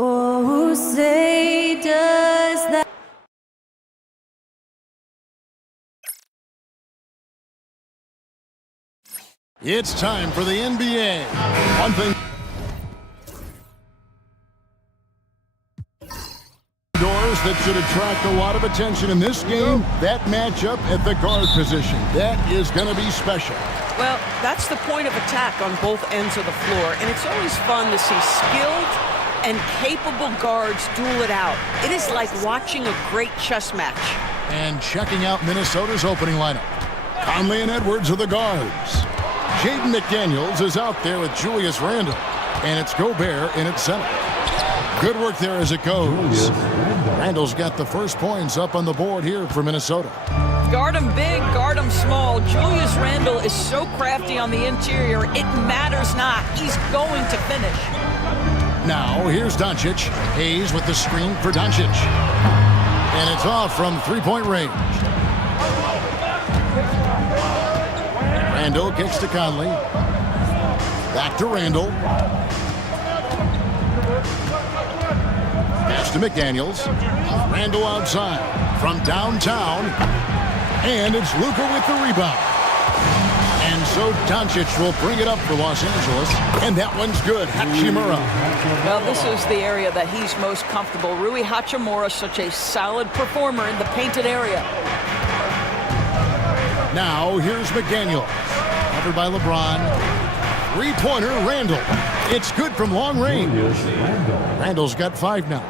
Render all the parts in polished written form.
Oh, say does that. It's time for the NBA. One thing doors that should attract a lot of attention in this game, that matchup at the guard position. That is going to be special. Well, that's the point of attack on both ends of the floor, and it's always fun to see skilled and capable guards duel it out. It is like watching a great chess match. And checking out Minnesota's opening lineup. Conley and Edwards are the guards. Jaden McDaniels is out there with Julius Randle. And it's Gobert in at center. Good work there as it goes. Randle's got the first points up on the board here for Minnesota. Guard him big, guard him small. Julius Randle is so crafty on the interior, it matters not. He's going to finish. Now, here's Doncic. Hayes with the screen for Doncic. And it's off from three-point range. Randle kicks to Conley. Back to Randle. Pass to McDaniels. Randle outside from downtown. And it's Luka with the rebound. And so Doncic will bring it up for Los Angeles. And that one's good. Hachimura. Well, this is the area that he's most comfortable. Rui Hachimura, such a solid performer in the painted area. Now, here's McDaniel. Covered by LeBron. Three-pointer, Randle. It's good from long range. Randle's got 5 now.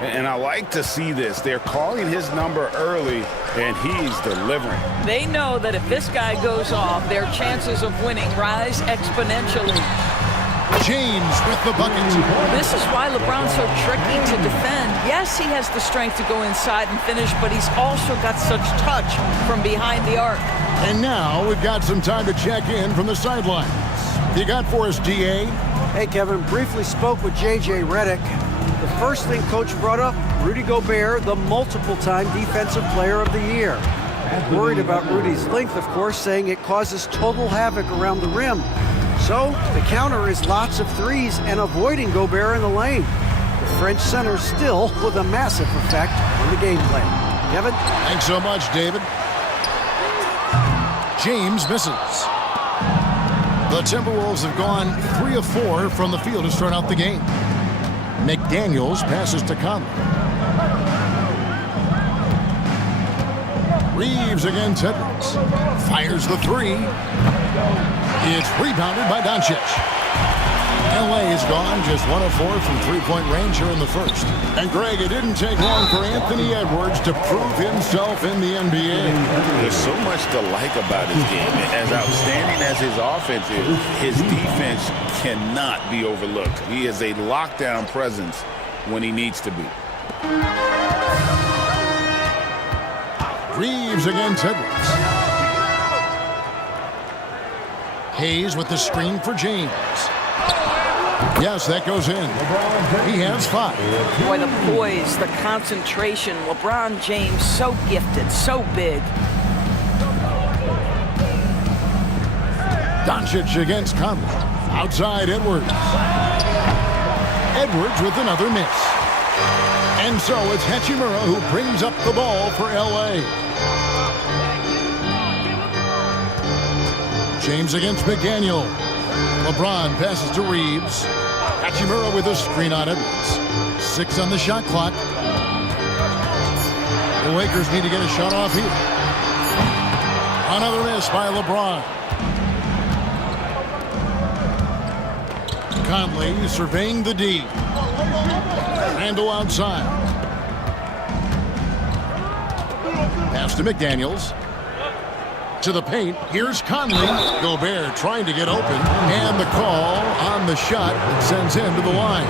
And I like to see this. They're calling his number early, and he's delivering. They know that if this guy goes off, their chances of winning rise exponentially. James with the bucket. This is why LeBron's so tricky to defend. Yes, he has the strength to go inside and finish, but he's also got such touch from behind the arc. And now we've got some time to check in from the sidelines. You got for us, DA? Hey, Kevin. Briefly spoke with J.J. Redick. The first thing Coach brought up, Rudy Gobert, the multiple-time Defensive Player of the Year. Worried about Rudy's length, of course, saying it causes total havoc around the rim. So the counter is lots of threes and avoiding Gobert in the lane. The French center still with a massive effect on the game plan. Kevin? Thanks so much, David. James misses. The Timberwolves have gone 3 of 4 from the field to start out the game. McDaniels passes to Conley. Reeves against Edwards. Fires the 3. It's rebounded by Doncic. LA is gone just 1 of 4 from three-point range here in the first. And Greg, it didn't take long for Anthony Edwards to prove himself in the NBA. There's so much to like about his game. As outstanding as his offense is, his defense cannot be overlooked. He is a lockdown presence when he needs to be. Reeves against Edwards. Hayes with the screen for James. Yes, that goes in. He has 5. Boy, the poise, the concentration. LeBron James, so gifted, so big. Doncic against Conley. Outside Edwards. Edwards with another miss. And so it's Hachimura who brings up the ball for LA. James against McDaniel. LeBron passes to Reeves. Hachimura with a screen on Edwards. 6 on the shot clock. The Lakers need to get a shot off here. Another miss by LeBron. Conley surveying the D. Randle outside. Pass to McDaniels. To the paint. Here's Conley. Gobert trying to get open. And the call on the shot sends him to the line.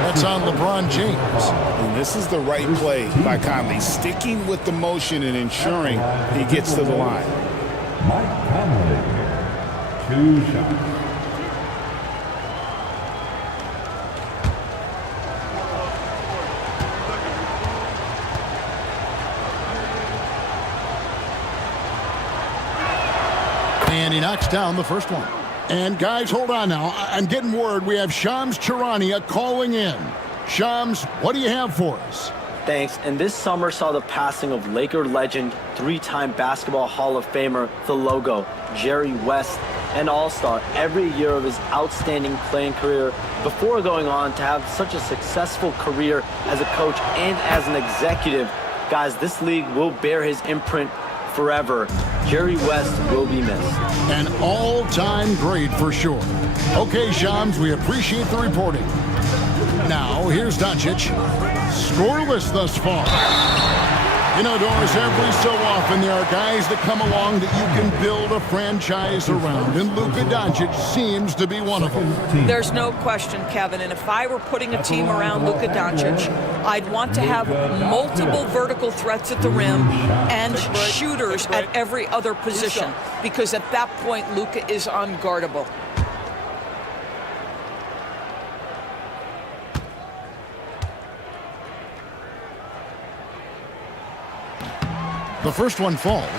That's on LeBron James. And this is the right play by Conley, sticking with the motion and ensuring he gets to the line. Mike Conley, 2 shots. And he knocks down the first one. And guys, hold on now. I'm getting word we have Shams Charania calling in. Shams, what do you have for us? Thanks. And this summer saw the passing of Laker legend, 3-time Basketball Hall of Famer, the logo, Jerry West, an all-star every year of his outstanding playing career before going on to have such a successful career as a coach and as an executive. Guys, this league will bear his imprint forever. Jerry West will be missed. An all-time great for sure. Okay, Shams, we appreciate the reporting. Now, here's Doncic. Scoreless thus far. You know, Doris, every so often there are guys that come along that you can build a franchise around, and Luka Doncic seems to be one of them. There's no question, Kevin, and if I were putting a team around Luka Doncic, I'd want to have multiple vertical threats at the rim and shooters at every other position, because at that point, Luka is unguardable. The first one falls.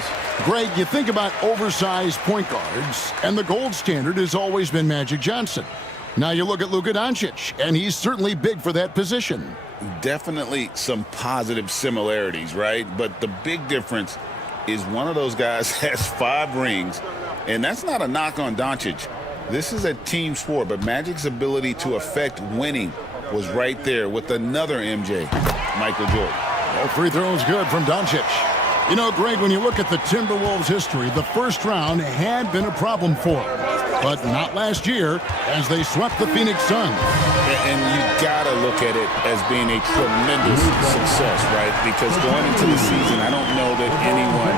Greg, you think about oversized point guards, and the gold standard has always been Magic Johnson. Now you look at Luka Doncic, and he's certainly big for that position. Definitely some positive similarities, right? But the big difference is one of those guys has 5 rings, and that's not a knock on Doncic. This is a team sport, but Magic's ability to affect winning was right there with another MJ, Michael Jordan. Well, free throws good from Doncic. You know, Greg, when you look at the Timberwolves' history, the first round had been a problem for them. But not last year, as they swept the Phoenix Suns. And you got to look at it as being a tremendous success, right? Because going into the season, I don't know that anyone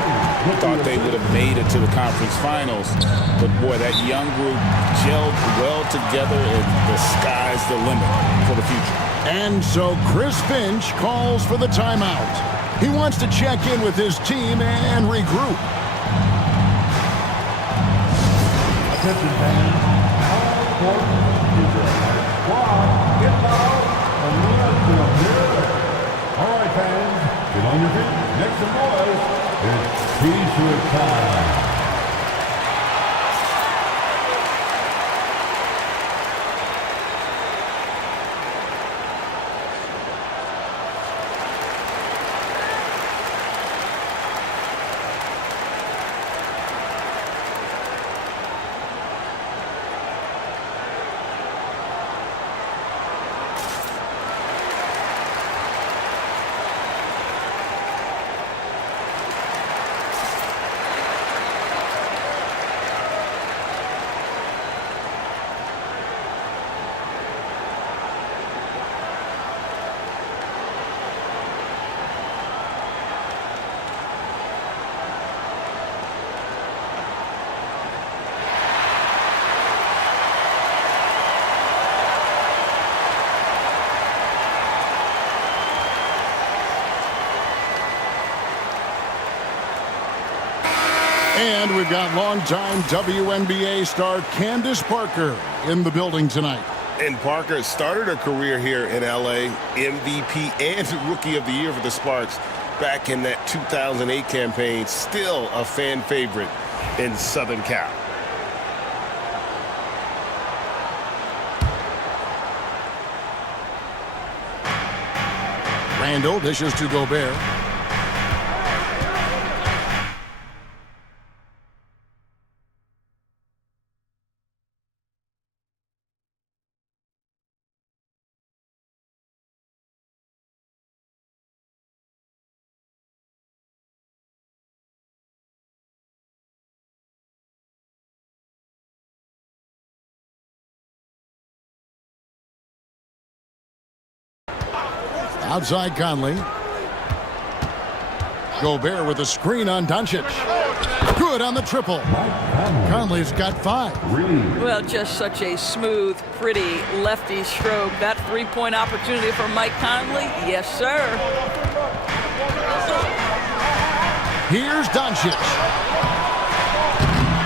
thought they would have made it to the conference finals. But, boy, that young group gelled well together, and the sky's the limit for the future. And so Chris Finch calls for the timeout. He wants to check in with his team and regroup. Attention fans, all court is a squad. Get foul and let's go. All right, fans, get on your feet. Make some noise. It's T-shirt time. And we've got longtime WNBA star Candace Parker in the building tonight. And Parker started her career here in L.A., MVP and Rookie of the Year for the Sparks back in that 2008 campaign. Still a fan favorite in Southern Cal. Randall dishes to Gobert. Outside Conley. Gobert with a screen on Doncic. Good on the triple. Conley's got 5. Well, just such a smooth, pretty lefty stroke. That three-point opportunity for Mike Conley? Yes, sir. Here's Doncic.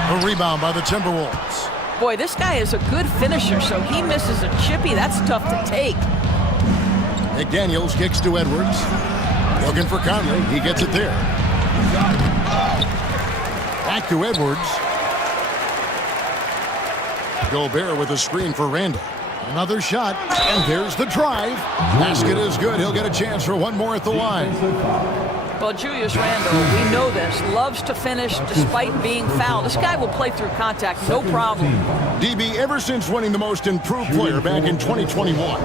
A rebound by the Timberwolves. Boy, this guy is a good finisher, so he misses a chippy. That's tough to take. McDaniels kicks to Edwards. Looking for Conley. He gets it there. Back to Edwards. Gobert with a screen for Randall. Another shot, and there's the drive. Basket is good. He'll get a chance for one more at the line. Well, Julius Randle, we know this, loves to finish despite being fouled. This guy will play through contact, no problem. DB, ever since winning the most improved player back in 2021,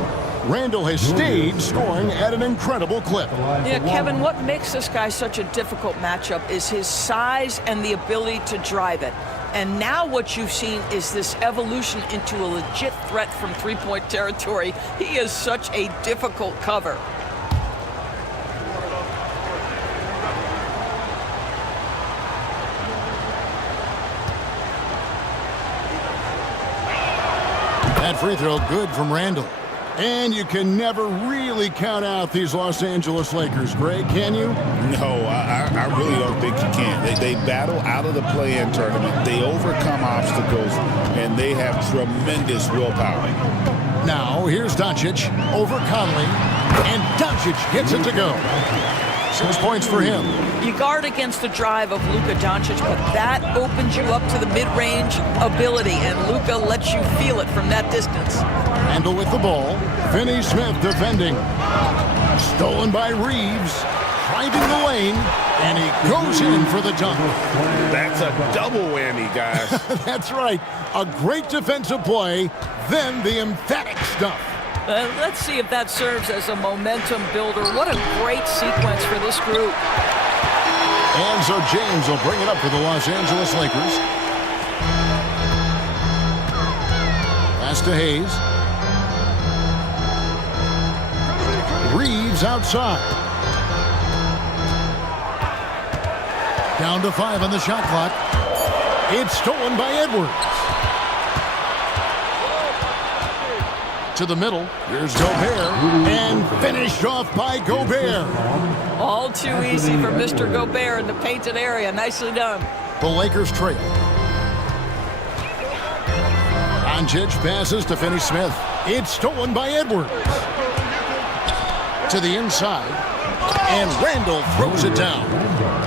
Randall has stayed scoring at an incredible clip. Yeah, Kevin, what makes this guy such a difficult matchup is his size and the ability to drive it. And now what you've seen is this evolution into a legit threat from three-point territory. He is such a difficult cover. That free throw good from Randall. And you can never really count out these Los Angeles Lakers, Greg, can you? No, I really don't think you can. They battle out of the play-in tournament. They overcome obstacles, and they have tremendous willpower. Now, here's Doncic over Conley, and Doncic gets it to go. 6 points for him. You guard against the drive of Luka Doncic, but that opens you up to the mid-range ability, and Luka lets you feel it from that distance. Randall with the ball. Finney-Smith defending. Stolen by Reeves. Driving the lane, and he goes in for the dunk. That's a double whammy, guys. That's right. A great defensive play, then the emphatic stuff. Let's see if that serves as a momentum builder. What a great sequence for this group. And so James will bring it up for the Los Angeles Lakers. Pass to Hayes. Reeves outside. Down to 5 on the shot clock. It's stolen by Edwards. To the middle. Here's Gobert. And finished off by Gobert. All too easy for Mr. Gobert in the painted area. Nicely done. The Lakers trail. Doncic passes to Finney-Smith. It's stolen by Edwards. To the inside. And Randall throws it down.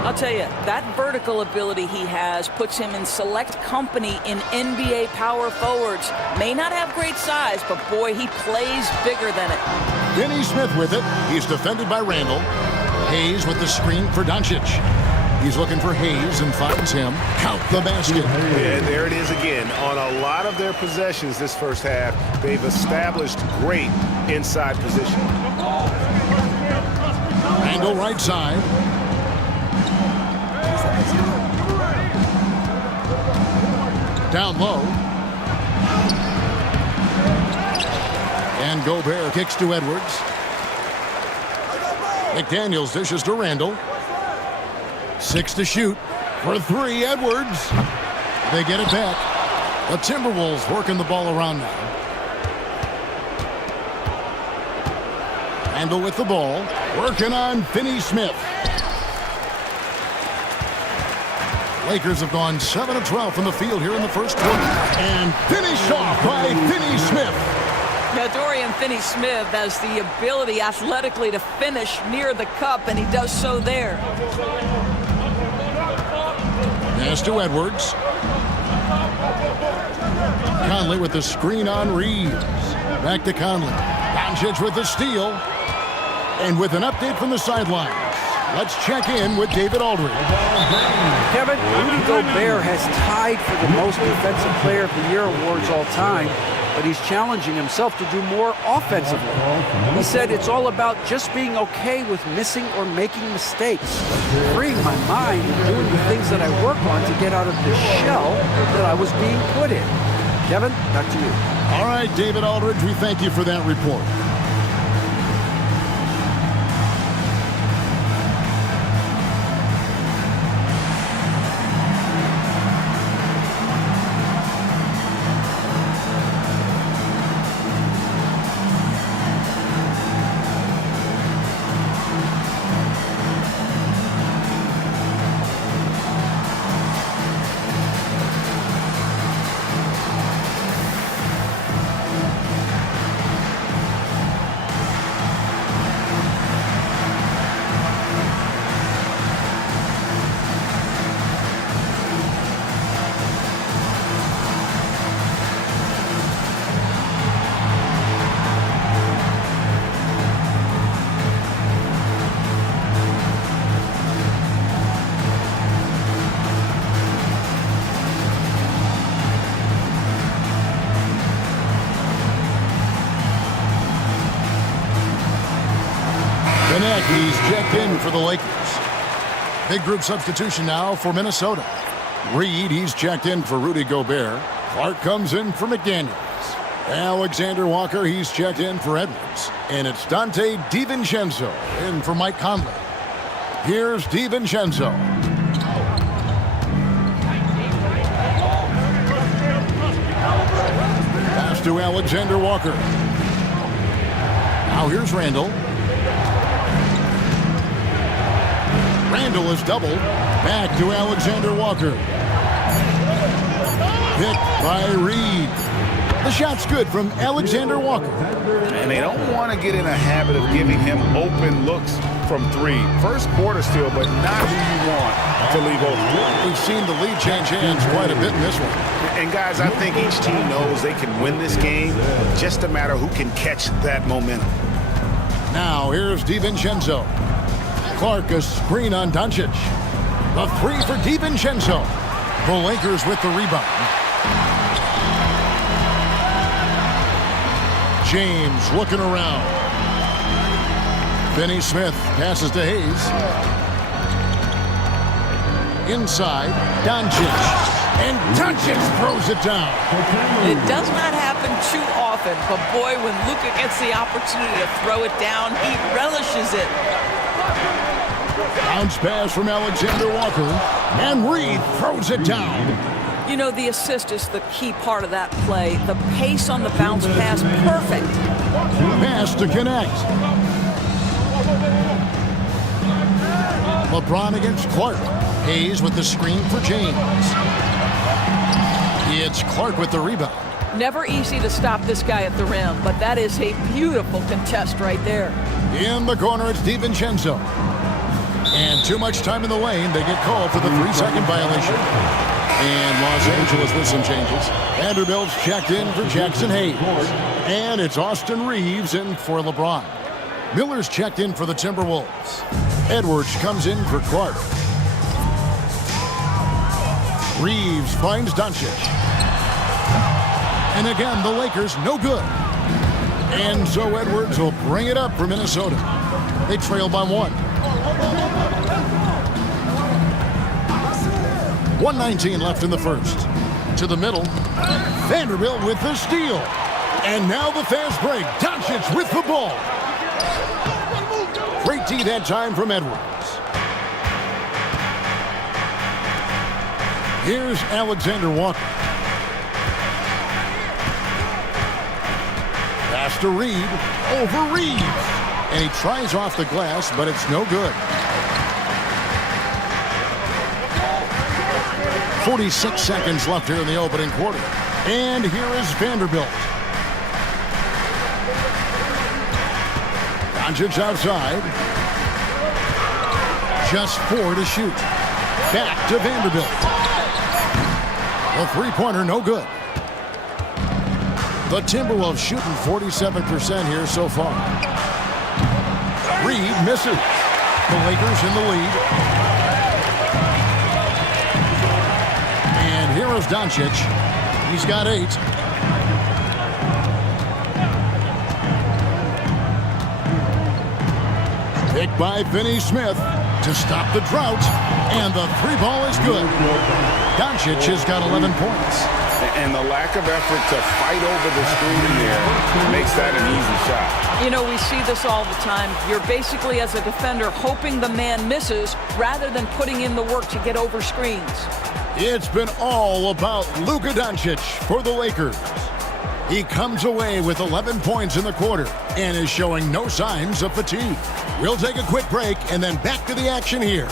I'll tell you, that vertical ability he has puts him in select company in NBA power forwards. May not have great size, but boy, he plays bigger than it. Finney-Smith with it. He's defended by Randall. Hayes with the screen for Doncic. He's looking for Hayes and finds him. Count the basket. And there it is again. On a lot of their possessions this first half, they've established great inside position. Randall right side. Down low. And Gobert kicks to Edwards. McDaniels dishes to Randall. 6 to shoot. For 3, Edwards. They get it back. The Timberwolves working the ball around now. Randall with the ball. Working on Finney-Smith. Lakers have gone 7 of 12 from the field here in the first quarter. And finished off by Finney-Smith. Now, Dorian Finney-Smith has the ability athletically to finish near the cup, and he does so there. Pass to Edwards. Conley with the screen on Reeves. Back to Conley. Doncic with the steal. And with an update from the sidelines, let's check in with David Aldridge. Kevin, Rudy Gobert has tied for the most Defensive Player of the Year awards all time, but he's challenging himself to do more offensively. He said it's all about just being okay with missing or making mistakes, freeing my mind and doing the things that I work on to get out of the shell that I was being put in. Kevin, back to you. All right, David Aldridge, we thank you for that report. He's checked in for the Lakers. Big group substitution now for Minnesota. Reed, he's checked in for Rudy Gobert. Clark comes in for McDaniels. Alexander Walker, he's checked in for Edwards. And it's Dante DiVincenzo in for Mike Conley. Here's DiVincenzo. Pass to Alexander Walker. Now here's Randall. Randall is doubled. Back to Alexander Walker. Picked by Reed. The shot's good from Alexander Walker. And they don't want to get in a habit of giving him open looks from three. First quarter still, but not who you want to leave open. We've seen the lead change hands quite a bit in this one. And guys, I think each team knows they can win this game. Just a matter who can catch that momentum. Now here's DiVincenzo. Clark a screen on Doncic. The three for DiVincenzo. The Lakers with the rebound. James looking around. Finney Smith passes to Hayes. Inside, Doncic. And Doncic throws it down. It does not happen too often, but boy, when Luka gets the opportunity to throw it down, he relishes it. Bounce pass from Alexander Walker. And Reed throws it down. You know, the assist is the key part of that play. The pace on the bounce pass, perfect. Pass to connect. LeBron against Clark. Hayes with the screen for James. It's Clark with the rebound. Never easy to stop this guy at the rim, but that is a beautiful contest right there. In the corner, it's DiVincenzo. And too much time in the lane. They get called for the 3-second violation. And Los Angeles with some changes. Vanderbilt's checked in for Jackson Hayes. And it's Austin Reeves in for LeBron. Miller's checked in for the Timberwolves. Edwards comes in for Clark. Reeves finds Doncic. And again, the Lakers no good. And so Edwards will bring it up for Minnesota. They trail by 1. 1:19 left in the first. To the middle. Vanderbilt with the steal. And now the fast break. Doncic with the ball. Great D that time from Edwards. Here's Alexander Walker. Pass to Reed. Over Reeves. And he tries off the glass, but it's no good. 46 seconds left here in the opening quarter. And here is Vanderbilt. Doncic outside. Just 4 to shoot. Back to Vanderbilt. The three-pointer no good. The Timberwolves shooting 47% here so far. Reed misses. The Lakers in the lead. And here is Doncic. He's got 8. Picked by Finney Smith to stop the drought. And the three ball is good. Doncic has got 11 points. And the lack of effort to fight over the screen there makes that an easy shot. You know, we see this all the time. You're basically, as a defender, hoping the man misses rather than putting in the work to get over screens. It's been all about Luka Doncic for the Lakers. He comes away with 11 points in the quarter and is showing no signs of fatigue. We'll take a quick break and then back to the action here.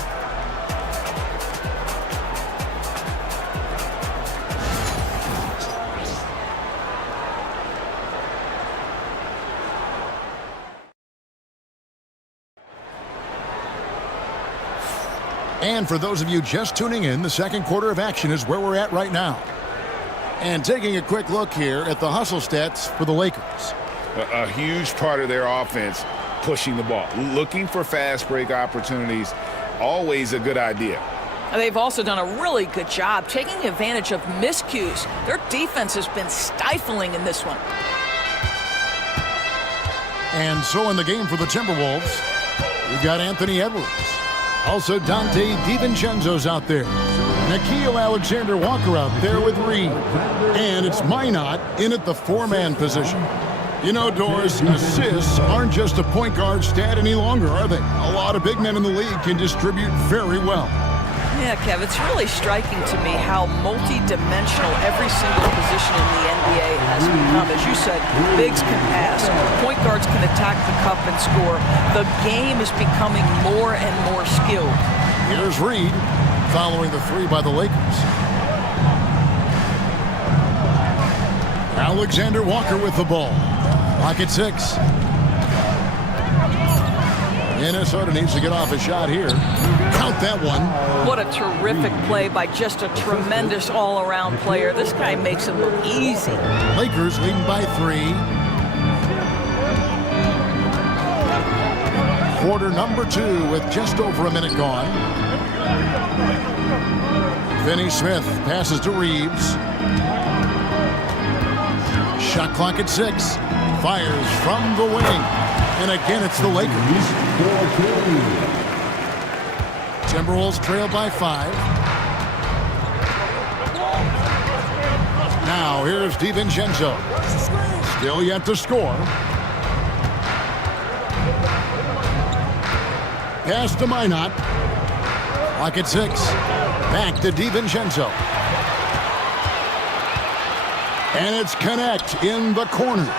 And for those of you just tuning in, the second quarter of action is where we're at right now. And taking a quick look here at the hustle stats for the Lakers. A huge part of their offense, pushing the ball. Looking for fast break opportunities, always a good idea. They've also done a really good job taking advantage of miscues. Their defense has been stifling in this one. And so in the game for the Timberwolves, We've got Anthony Edwards. Also Dante DiVincenzo's out there. Nickeil Alexander-Walker out there with Reed. And it's Minot in at the 4-man position. You know, Doris, assists aren't just a point guard stat any longer, are they? A lot of big men in the league can distribute very well. Yeah, Kev, it's really striking to me how multi-dimensional every single position in the NBA has become. As you said, bigs can pass, point guards can attack the cup and score. The game is becoming more and more skilled. Here's Reed following the 3 by the Lakers. Alexander Walker with the ball. Lock at 6. Minnesota needs to get off a shot here. Count that one. What a terrific play by just a tremendous all-around player. This guy makes it look easy. Lakers leading by 3. Quarter number 2 with just over a minute gone. Finney Smith passes to Reeves. Shot clock at 6. Fires from the wing. And again, it's the Lakers. Timberwolves trail by 5. Now here's DiVincenzo. Still yet to score. Pass to Minot. Clock at 6. Back to DiVincenzo. And it's Connect in the corner.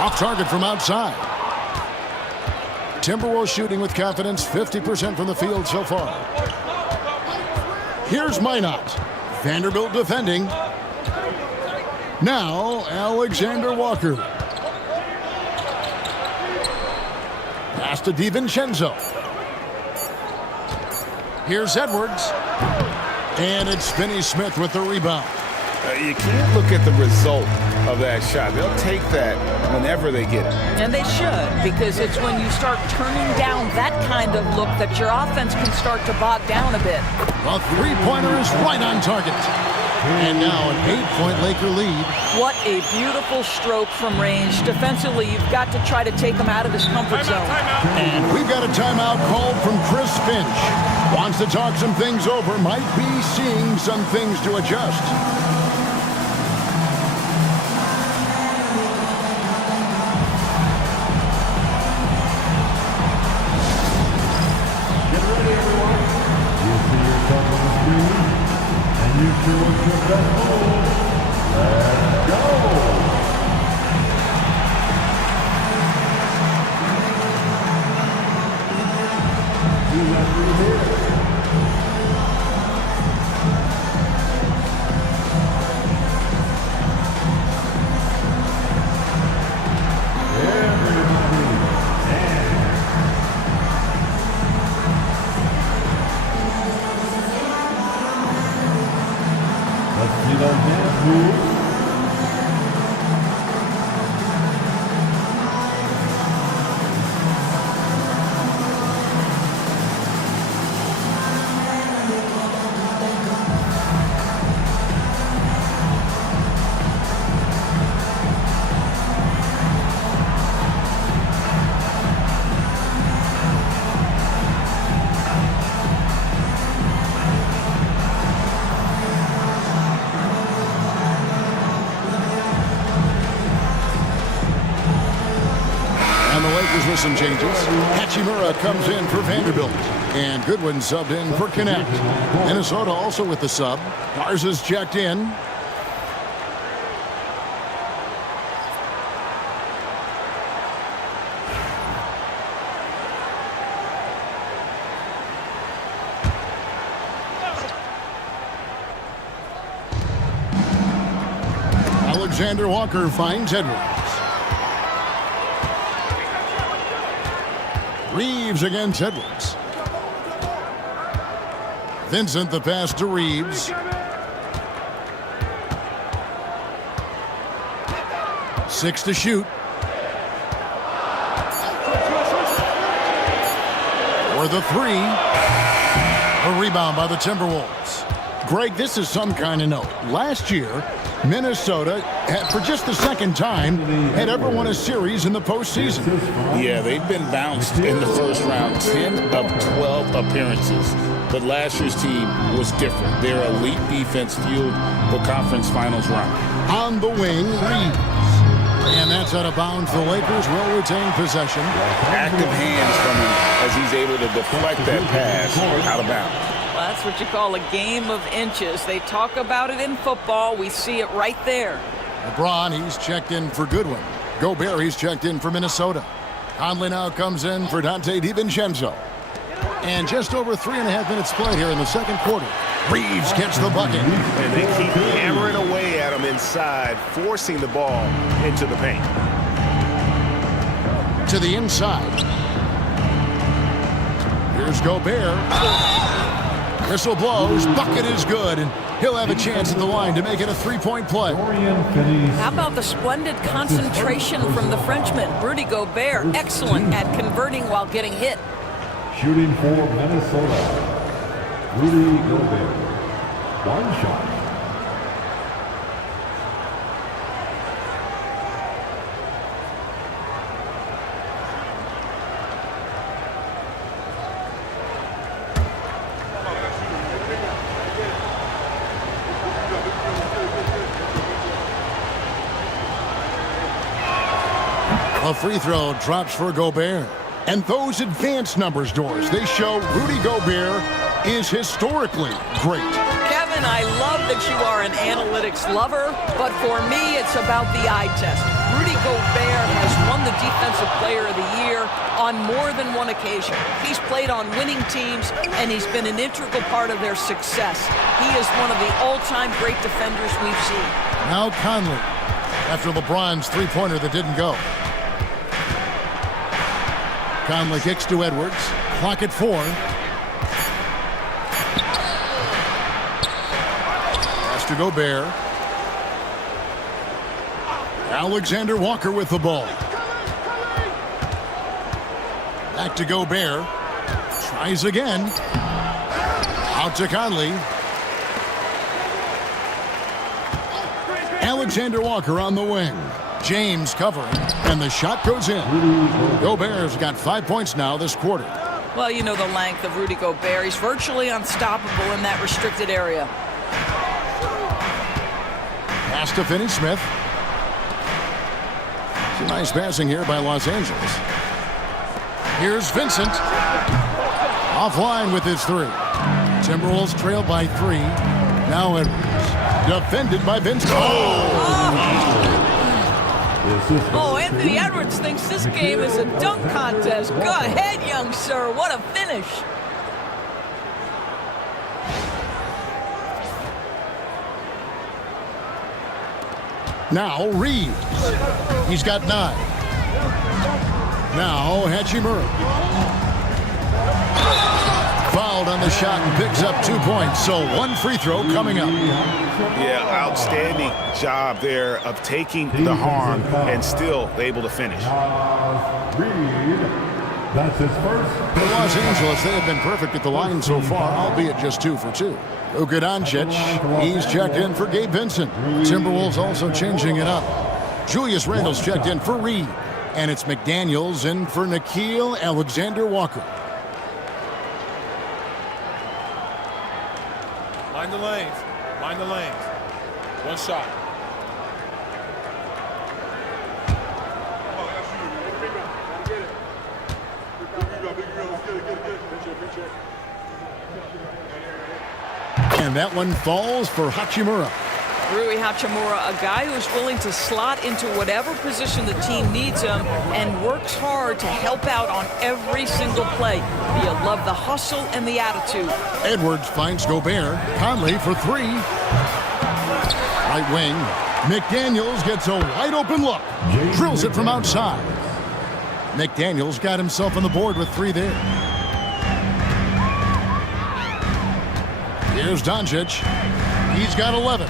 Off target from outside. Timberwolves shooting with confidence, 50% from the field so far. Here's Minot. Vanderbilt defending. Now Alexander Walker. Pass to DiVincenzo. Here's Edwards. And it's Finney Smith with the rebound. You can't look at the result of that shot. They'll take that whenever they get it. And they should, because it's when you start turning down that kind of look that your offense can start to bog down a bit. The three-pointer is right on target. And now an 8-point Laker lead. What a beautiful stroke from range. Defensively, you've got to try to take him out of his comfort zone. And we've got a timeout called from Chris Finch. Wants to talk some things over. Might be seeing some things to adjust. You show us your best move. Let's go. You left me here. With some changes. Hachimura comes in for Vanderbilt. And Goodwin subbed in for Connect. Minnesota also with the sub. Garza's checked in. Alexander Walker finds Edwards. Reeves against Edwards. Vincent the pass to Reeves. Six to shoot. For the 3. A rebound by the Timberwolves. Greg, this is some kind of note. Last year, Minnesota, for just the second time, had ever won a series in the postseason. Yeah, they've been bounced in the first round, 10 of 12 appearances. But last year's team was different. Their elite defense fueled the conference finals run. On the wing, Reeves. And that's out of bounds. The Lakers will retain possession. Active hands from him as he's able to deflect that pass out of bounds. Well, that's what you call a game of inches. They talk about it in football. We see it right there. LeBron, he's checked in for Goodwin. Gobert, he's checked in for Minnesota. Conley now comes in for Dante DiVincenzo. And just over 3.5 minutes played here in the second quarter. Reeves gets the bucket. And they keep hammering away at him inside, forcing the ball into the paint. To the inside. Here's Gobert. Whistle blows. Bucket is good. And he'll have a chance at the line to make it a three-point play. How about the splendid concentration from the Frenchman, Rudy Gobert? Excellent at converting while getting hit. Shooting for Minnesota, Rudy Gobert. One shot. A free throw drops for Gobert. And those advanced numbers, Doris, they show Rudy Gobert is historically great. Kevin, I love that you are an analytics lover, but for me, it's about the eye test. Rudy Gobert has won the Defensive Player of the Year on more than one occasion. He's played on winning teams, and he's been an integral part of their success. He is one of the all-time great defenders we've seen. Now Conley, after LeBron's three-pointer that didn't go. Conley kicks to Edwards. Clock at 4. Pass to Gobert. Alexander Walker with the ball. Back to Gobert. Tries again. Out to Conley. Alexander Walker on the wing. James covering, and the shot goes in. Gobert's got 5 points now this quarter. Well, you know the length of Rudy Gobert. He's virtually unstoppable in that restricted area. Pass to Finney-Smith. Some nice passing here by Los Angeles. Here's Vincent. Offline with his 3. Timberwolves trail by 3. Now Edwards. Defended by Vincent. Oh, Anthony Edwards thinks this game is a dunk contest. Go ahead, young sir. What a finish. Now Reeves. He's got 9. Now Hachimura. Fouled on the shot and picks up 2 points. So 1 free throw coming up. Yeah, outstanding job there of taking the harm and still able to finish. Reed, that's his first. For Los Angeles, they have been perfect at the line so far, albeit just 2 for 2. Luka Doncic, he's checked in for Gabe Vincent. Timberwolves also changing it up. Julius Randle's checked in for Reed. And it's McDaniels in for Nickeil Alexander-Walker. Mind the lanes. Mind the lanes. One shot. And that one falls for Hachimura. Rui Hachimura, a guy who's willing to slot into whatever position the team needs him and works hard to help out on every single play. You love the hustle and the attitude. Edwards finds Gobert. Conley for 3. Right wing. McDaniels gets a wide open look. Drills it from outside. McDaniels got himself on the board with 3 there. Here's Doncic. He's got 11.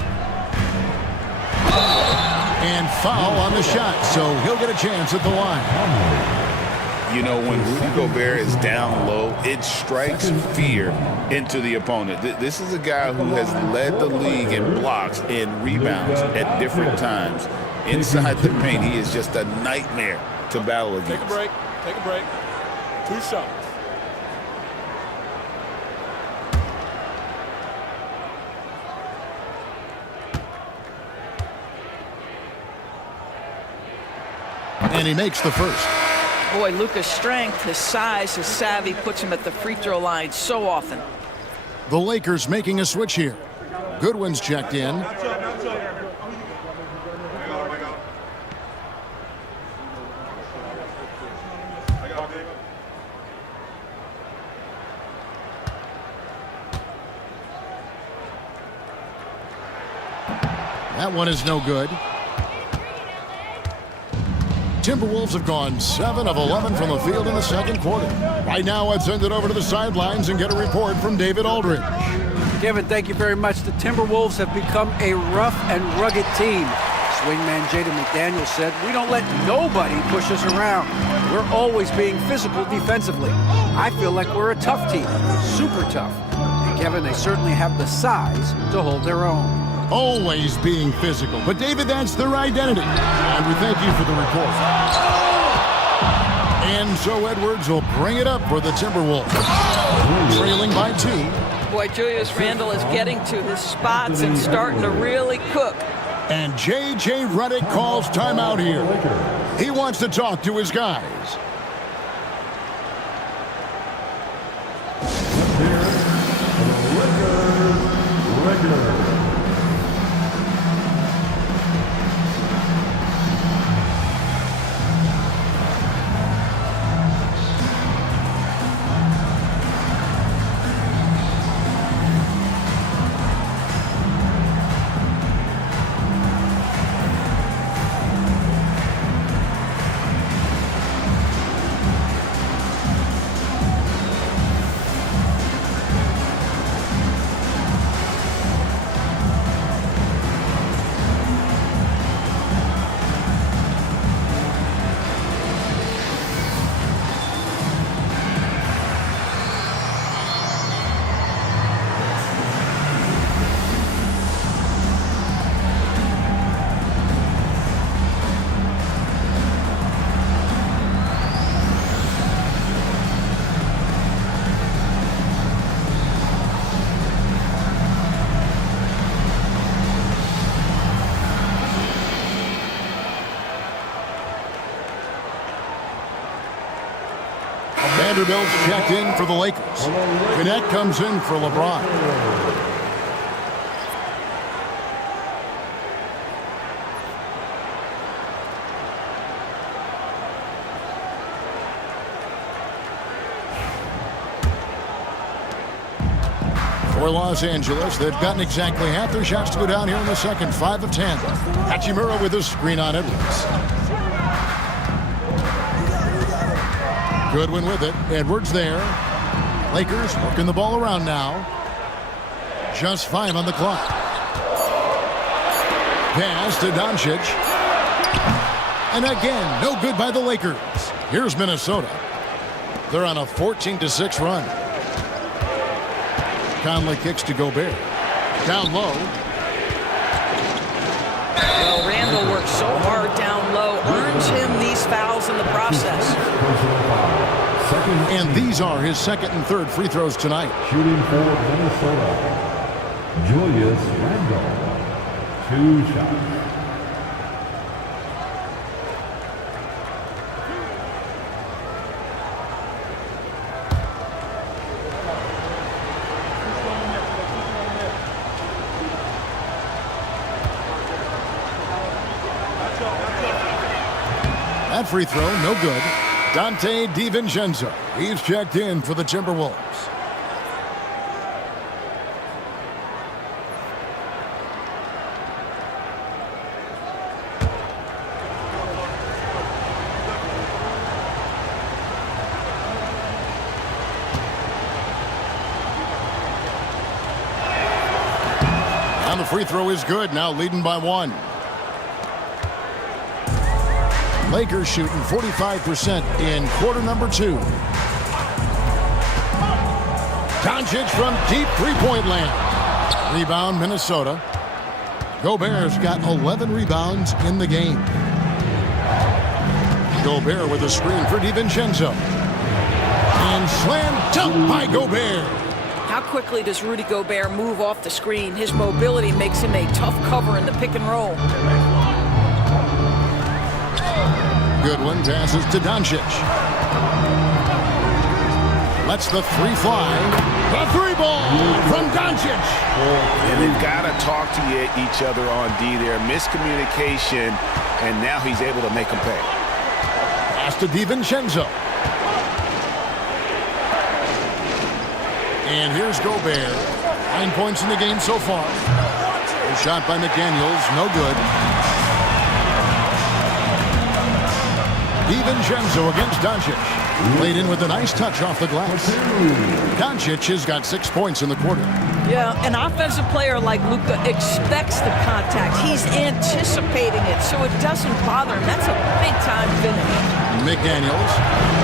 And foul on the shot, so he'll get a chance at the line. You know, when Rudy Gobert is down low, it strikes fear into the opponent. This is a guy who has led the league in blocks and rebounds at different times. Inside the paint, he is just a nightmare to battle against. Take a break. Take a break. 2 shots. And he makes the first. Boy, Luka's strength, his size, his savvy puts him at the free throw line so often. The Lakers making a switch here. Goodwin's checked in. That one is no good. Timberwolves have gone 7 of 11 from the field in the second quarter. Right now, I'd send it over to the sidelines and get a report from David Aldridge. Kevin, thank you very much. The Timberwolves have become a rough and rugged team. Swingman Jaden McDaniels said, "We don't let nobody push us around. We're always being physical defensively. I feel like we're a tough team, super tough." And Kevin, they certainly have the size to hold their own. Always being physical. But, David, that's their identity. And we thank you for the report. And so Edwards will bring it up for the Timberwolves. Trailing by 2. Boy, Julius Randle is getting to his spots and starting to really cook. And J.J. Redick calls timeout here. He wants to talk to his guys. Vanderbilt's checked in for the Lakers. Gwinnett comes in for LeBron. For Los Angeles, they've gotten exactly half their shots to go down here in the second. 5 of 10. Hachimura with a screen on Edwards. Goodwin with it. Edwards there. Lakers working the ball around now. Just 5 on the clock. Pass to Doncic. And again, no good by the Lakers. Here's Minnesota. They're on a 14-6 run. Conley kicks to Gobert. Down low. Well, Randle works so hard down low, earns him these fouls in the process. And these are his second and third free throws tonight. Shooting for Minnesota, Julius Randle. 2 shots. That free throw, no good. Dante DiVincenzo. He's checked in for the Timberwolves. And the free throw is good, now leading by 1. Lakers shooting 45% in quarter number 2. Doncic from deep three-point land. Rebound, Minnesota. Gobert's got 11 rebounds in the game. Gobert with a screen for DiVincenzo. And slam dunk by Gobert. How quickly does Rudy Gobert move off the screen? His mobility makes him a tough cover in the pick and roll. Goodwin passes to Doncic. Lets the three fly. The three ball from Doncic. And they've got to talk to each other on D there. Miscommunication, and now he's able to make them pay. Pass to DiVincenzo. And here's Gobert. 9 points in the game so far. A shot by McDaniels, no good. DiVincenzo against Doncic. Laid in with a nice touch off the glass. Doncic has got 6 points in the quarter. Yeah, an offensive player like Luka expects the contact. He's anticipating it, so it doesn't bother him. That's a big-time finish. McDaniels.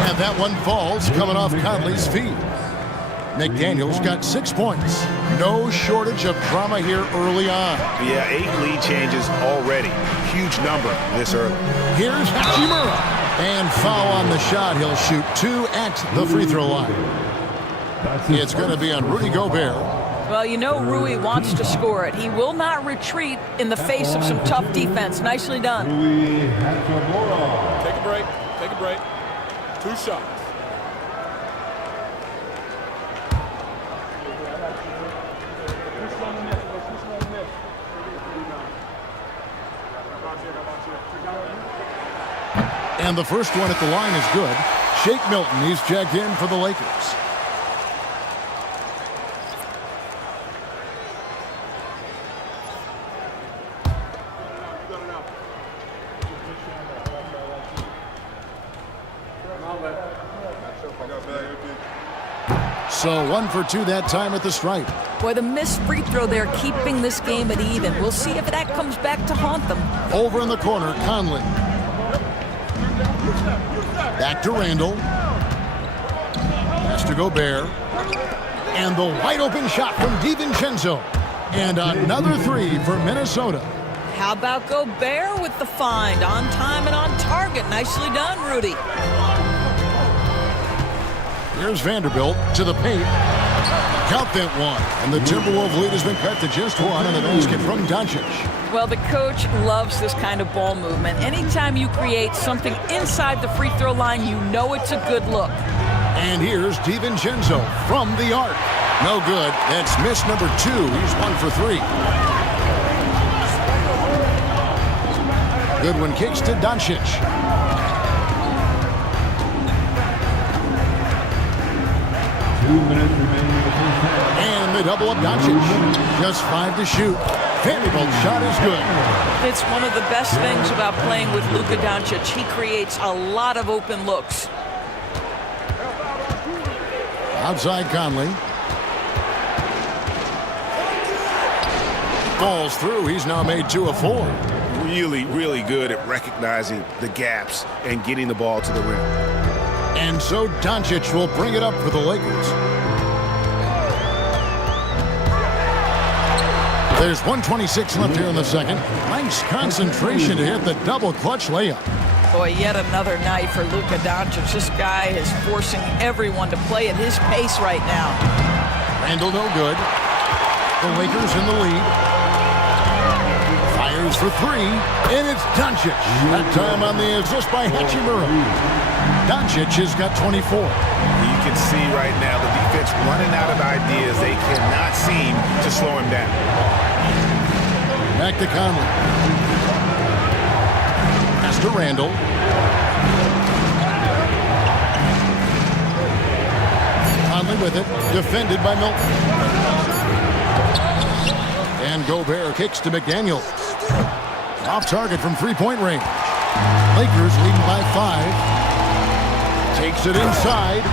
And that one falls coming off Conley's feet. McDaniels got 6 points. No shortage of drama here early on. Yeah, 8 lead changes already. Huge number this early. Here's Hachimura. And foul on the shot. He'll shoot 2 at the free throw line. It's going to be on Rudy Gobert. Well, you know Rui wants to score it. He will not retreat in the face of some tough defense. Nicely done. Take a break. Take a break. 2 shots. And the first one at the line is good. Shake Milton, he's checked in for the Lakers. So 1 for 2 that time at the stripe. Boy, the missed free throw there keeping this game at even. We'll see if that comes back to haunt them. Over in the corner, Conley. Back to Randall. Pass to Gobert. And the wide open shot from DiVincenzo. And another 3 for Minnesota. How about Gobert with the find? On time and on target. Nicely done, Rudy. Here's Vanderbilt to the paint. Count that one. And the Timberwolves lead has been cut to just 1 on the basket from Doncic. Well, the coach loves this kind of ball movement. Anytime you create something inside the free throw line, you know it's a good look. And here's DiVincenzo from the arc. No good. That's miss number 2. He's 1 for 3. Goodwin kicks to Doncic. And they double up Doncic. Just 5 to shoot. Vanderbilt's shot is good. It's one of the best things about playing with Luka Doncic. He creates a lot of open looks. Outside Conley. Falls through. He's now made 2 of 4. Really, really good at recognizing the gaps and getting the ball to the rim. And so Doncic will bring it up for the Lakers. There's 1:26 left here in the second. Nice concentration to hit the double clutch layup. Boy, yet another night for Luka Doncic. This guy is forcing everyone to play at his pace right now. Randall no good. The Lakers in the lead. Fires for 3, and it's Doncic. That time on the assist by Hachimura. Doncic has got 24. You can see right now the defense running out of ideas. They cannot seem to slow him down. Back to Conley. Pass to Randall. Conley with it. Defended by Milton. And Gobert kicks to McDaniels. Off target from three-point range. Lakers leading by 5. Takes it inside.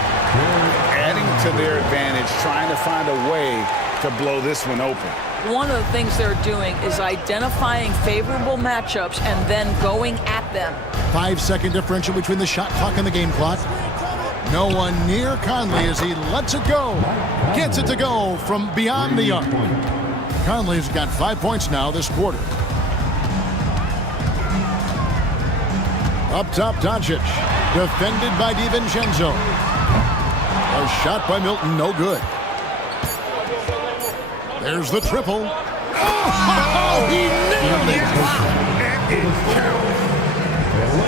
Adding to their advantage, trying to find a way to blow this one open. One of the things they're doing is identifying favorable matchups and then going at them. 5-second differential between the shot clock and the game clock. No one near Conley as he lets it go. Gets it to go from beyond the arc. Conley's got 5 points now this quarter. Up top, Doncic. Defended by DiVincenzo. A shot by Milton, no good. There's the triple. Oh, he nailed it!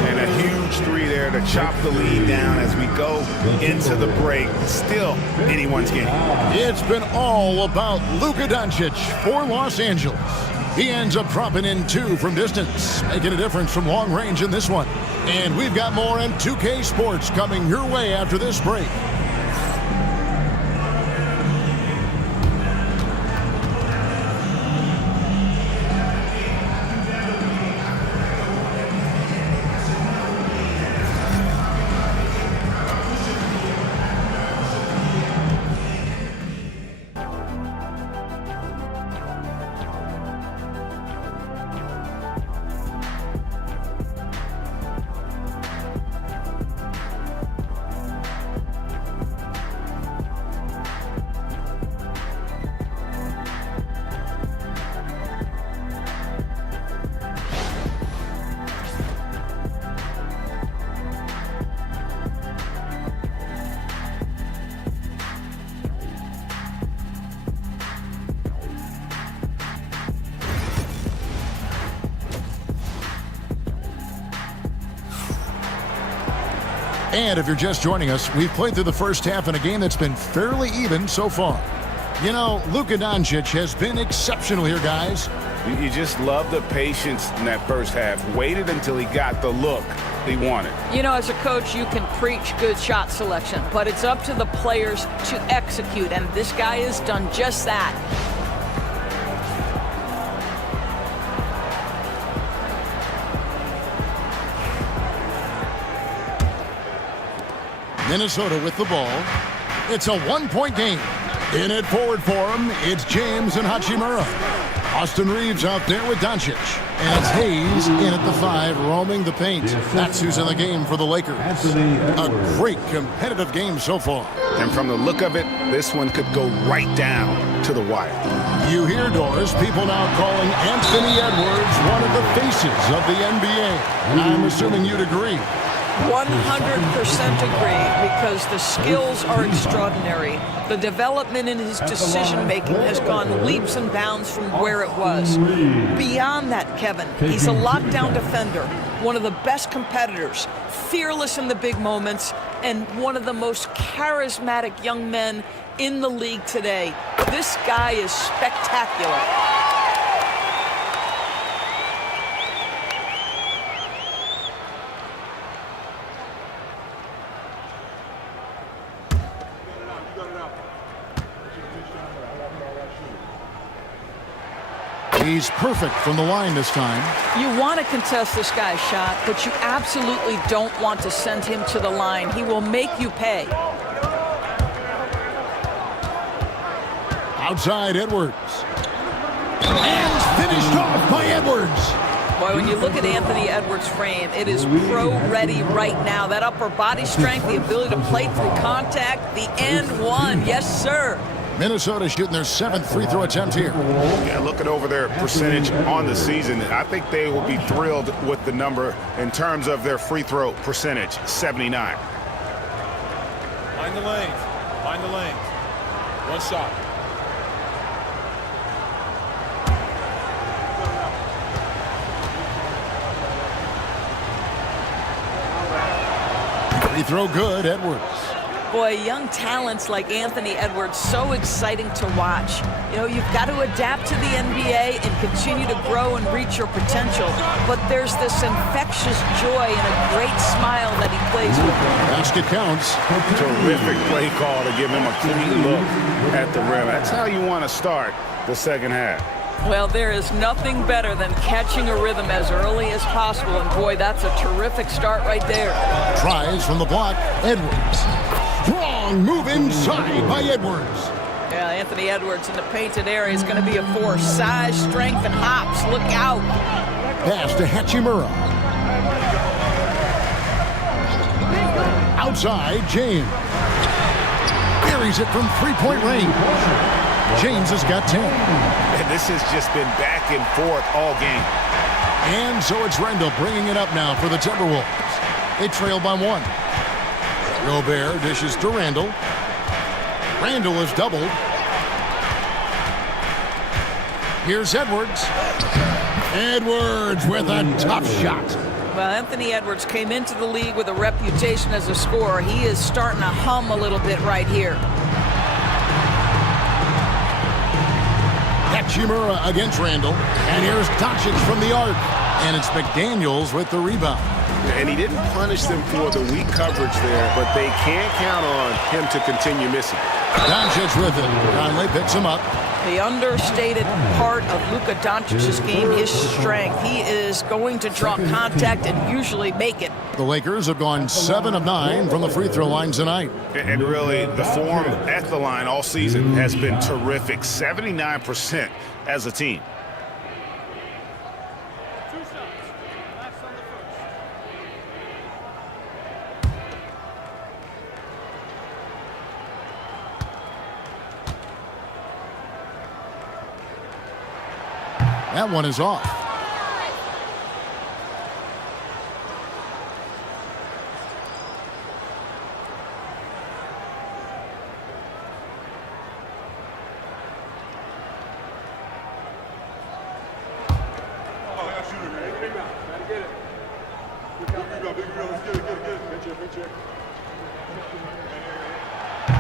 And a huge three there to chop the lead down as we go into the break. Still anyone's game. It's been all about Luka Doncic for Los Angeles. He ends up dropping in 2 from distance, making a difference from long range in this one. And we've got more M2K Sports coming your way after this break. And if you're just joining us, we've played through the first half in a game that's been fairly even so far. You know, Luka Doncic has been exceptional here, guys. You just love the patience in that first half. Waited until he got the look he wanted. You know, as a coach, you can preach good shot selection, but it's up to the players to execute, and this guy has done just that. Minnesota with the ball. It's a 1-point game. In it forward for him, it's James and Hachimura. Austin Reeves out there with Doncic. And it's Hayes in at the 5, roaming the paint. That's who's in the game for the Lakers. A great competitive game so far. And from the look of it, this one could go right down to the wire. You hear, Doris, people now calling Anthony Edwards one of the faces of the NBA. I'm assuming you'd agree. 100% agree, because the skills are extraordinary. The development in his decision-making has gone leaps and bounds from where it was. Beyond that, Kevin, he's a lockdown defender, one of the best competitors, fearless in the big moments, and one of the most charismatic young men in the league today. This guy is spectacular. He's perfect from the line this time. You want to contest this guy's shot, but you absolutely don't want to send him to the line. He will make you pay. Outside Edwards. And finished off by Edwards. Boy, when you look at Anthony Edwards' frame, it is pro-ready right now. That upper body strength, the ability to play through contact, the and one. Yes, sir. Minnesota shooting their 7th free throw attempt here. Yeah, looking over their percentage on the season, I think they will be thrilled with the number in terms of their free throw percentage, 79. Find the lanes. Find the lanes. One shot. Free throw good, Edwards. Boy, young talents like Anthony Edwards, so exciting to watch. You know, you've got to adapt to the NBA and continue to grow and reach your potential. But there's this infectious joy and a great smile that he plays with. Basket counts. Terrific play call to give him a clean look at the rim. That's how you want to start the second half. Well, there is nothing better than catching a rhythm as early as possible. And boy, that's a terrific start right there. Tries from the block, Edwards. Strong move inside by Edwards. Yeah, Anthony Edwards in the painted area is going to be a force. Size, strength, and hops. Look out. Pass to Hachimura. Outside, James. Buries it from three-point range. James has got 10. And this has just been back and forth all game. And so it's Randall bringing it up now for the Timberwolves. They trail by 1. Gobert dishes to Randall. Randall is doubled. Here's Edwards. Edwards with a tough shot. Well, Anthony Edwards came into the league with a reputation as a scorer. He is starting to hum a little bit right here. Hachimura against Randall. And here's Doncic from the arc. And it's McDaniels with the rebound. And he didn't punish them for the weak coverage there, but they can't count on him to continue missing. Doncic with it. Conley picks him up. The understated part of Luka Doncic's game, his strength. He is going to draw contact and usually make it. The Lakers have gone 7 of 9 from the free throw line tonight. And really, the form at the line all season has been terrific. 79% as a team. That one is off.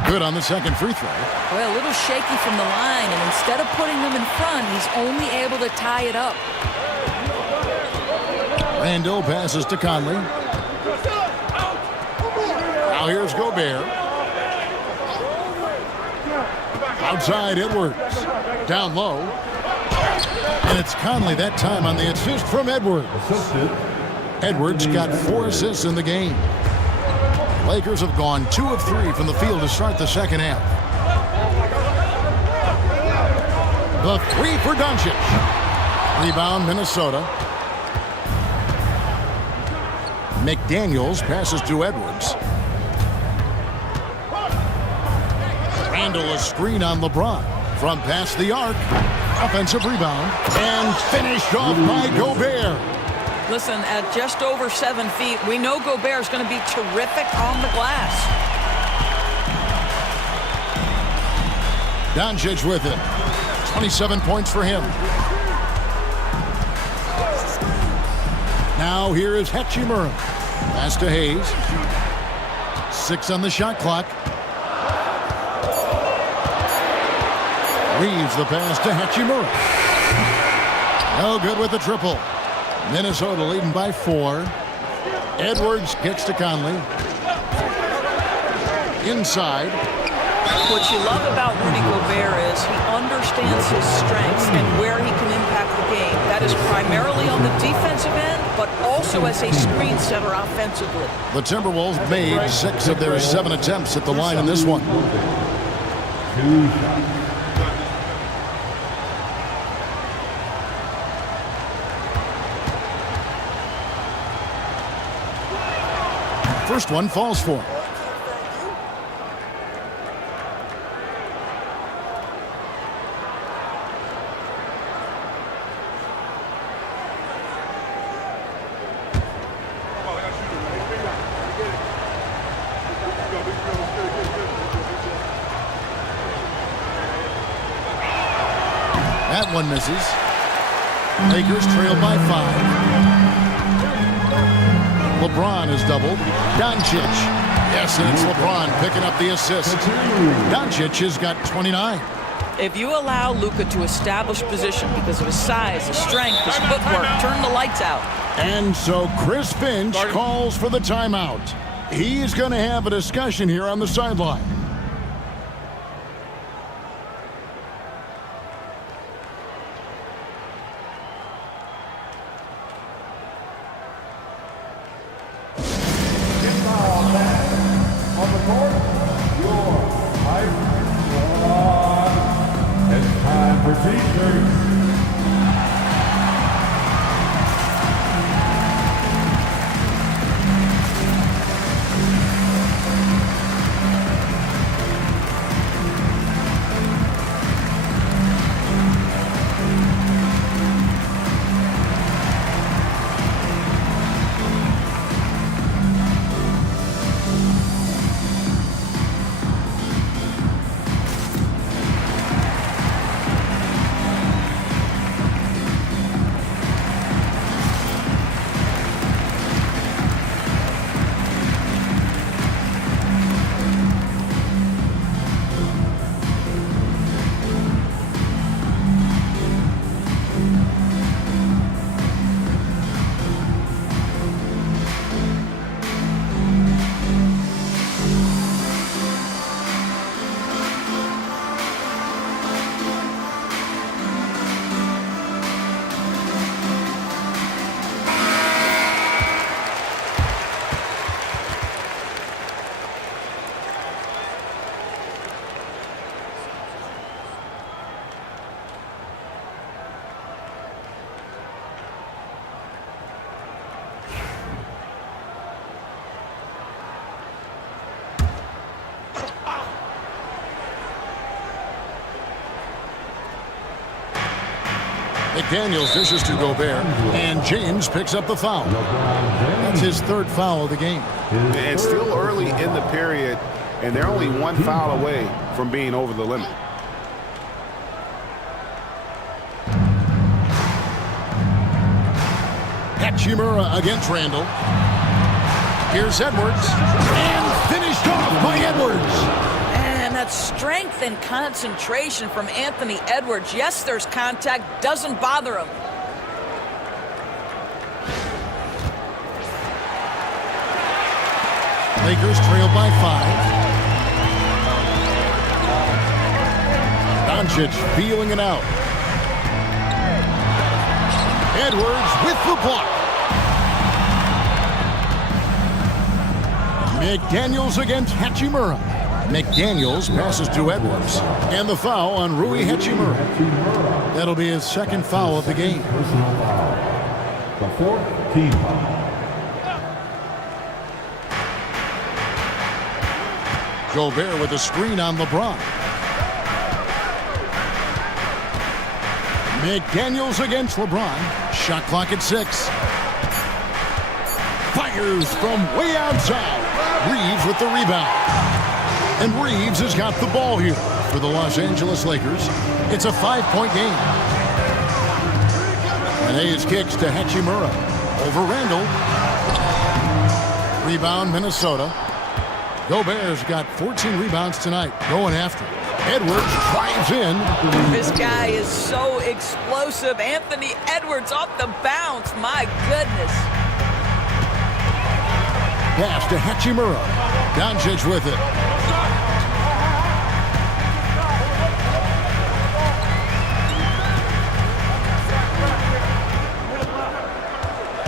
Good on the second free throw. Well, a little shaky from the line, and instead of putting them in front, he's only able to tie it up. Randall passes to Conley. Now here's Gobert. Outside Edwards. Down low. And it's Conley that time on the assist from Edwards. Edwards got 4 assists in the game. Lakers have gone 2 of 3 from the field to start the second half. The 3 for Doncic. Rebound Minnesota. McDaniels passes to Edwards. Randall a screen on LeBron. From past the arc. Offensive rebound. And finished off by Gobert. Listen, at just over 7 feet, we know Gobert is going to be terrific on the glass. Doncic with it. 27 points for him. Now here is Hachimura. Pass to Hayes. 6 on the shot clock. Reeves the pass to Hachimura. No good with the triple. Minnesota leading by 4. Edwards gets to Conley. Inside. What you love about Rudy Gobert is he understands his strengths and where he can impact the game. That is primarily on the defensive end, but also as a screen setter offensively. The Timberwolves made 6 of their 7 attempts at the line in this one. First one falls for him. That one misses. Lakers trail by 5. LeBron is doubled. Doncic. Yes, and it's LeBron picking up the assist. Doncic has got 29. If you allow Luka to establish position because of his size, his strength, his footwork, turn the lights out. And so Chris Finch calls for the timeout. He's going to have a discussion here on the sideline. On the court, your hype squad. It's time for T-shirts. McDaniels dishes to Gobert, and James picks up the foul. That's his third foul of the game. And still early in the period, and they're only one foul away from being over the limit. Hachimura against Randall. Here's Edwards, and finished off by Edwards. And that strength and concentration from Anthony Edwards. Yes, there's contact, doesn't bother him. Lakers trail by 5. Doncic feeling it out. Edwards with the block. McDaniels against Hachimura. McDaniels passes to Edwards. And the foul on Rui Hachimura. That'll be his second foul of the game. Personal foul. The fourth team foul. Gobert with a screen on LeBron. McDaniels against LeBron. Shot clock at 6. Fires from way outside. Reeves with the rebound. And Reeves has got the ball here for the Los Angeles Lakers. It's a 5-point game. And Hayes kicks to Hachimura. Over Randall. Rebound Minnesota. Gobert's got 14 rebounds tonight. Going after it. Edwards drives in. This guy is so explosive. Anthony Edwards off the bounce. My goodness. Pass to Hachimura. Doncic with it.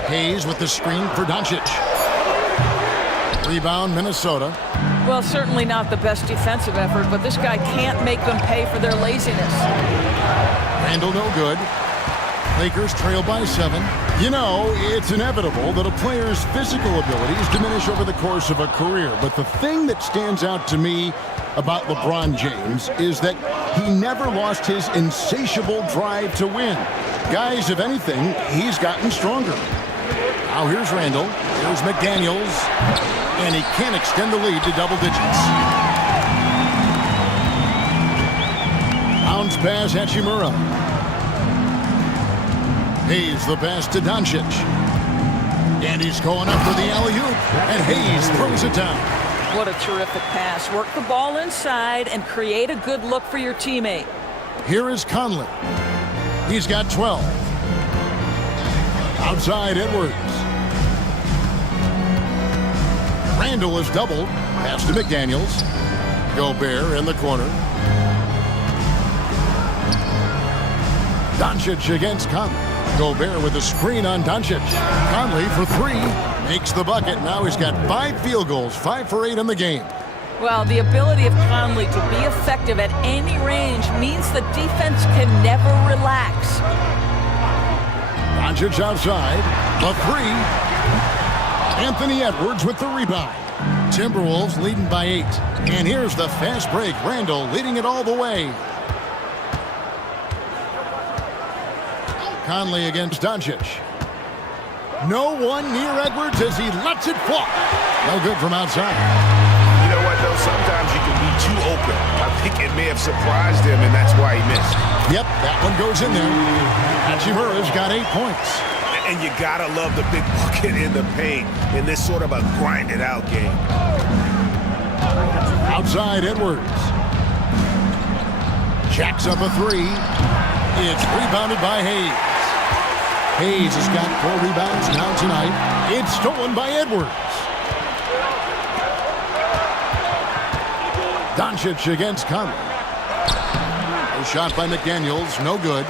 Hayes with the screen for Doncic. Rebound Minnesota. Well, certainly not the best defensive effort, but this guy can't make them pay for their laziness. Randall no good. Lakers trail by 7. You know, it's inevitable that a player's physical abilities diminish over the course of a career. But the thing that stands out to me about LeBron James is that he never lost his insatiable drive to win. Guys, if anything, he's gotten stronger. Now here's Randall. Here's McDaniels. And he can't extend the lead to double digits. Bounce pass Hachimura. Hayes the pass to Doncic. And he's going up for the alley-oop. And Hayes throws it down. What a terrific pass. Work the ball inside and create a good look for your teammate. Here is Conley. He's got 12. Outside Edwards. Randall is doubled. Pass to McDaniels. Gobert in the corner. Doncic against Conley. Gobert with a screen on Doncic. Conley for 3. Makes the bucket. Now he's got 5 field goals. 5 for 8 in the game. Well, the ability of Conley to be effective at any range means the defense can never relax. Doncic outside. The 3. Anthony Edwards with the rebound. Timberwolves leading by 8. And here's the fast break. Randall leading it all the way. Conley against Doncic. No one near Edwards as he lets it fly. No good from outside. You know what, though? Sometimes you can be too open. I think it may have surprised him, and that's why he missed. Yep, that one goes in there. Hachimura's got 8 points. And you gotta love the big bucket in the paint in this sort of a grinded-out game. Outside Edwards. Jacks up a 3. It's rebounded by Hayes. Hayes has got 4 rebounds now tonight. It's stolen by Edwards. Doncic against Conley. A shot by McDaniels, no good.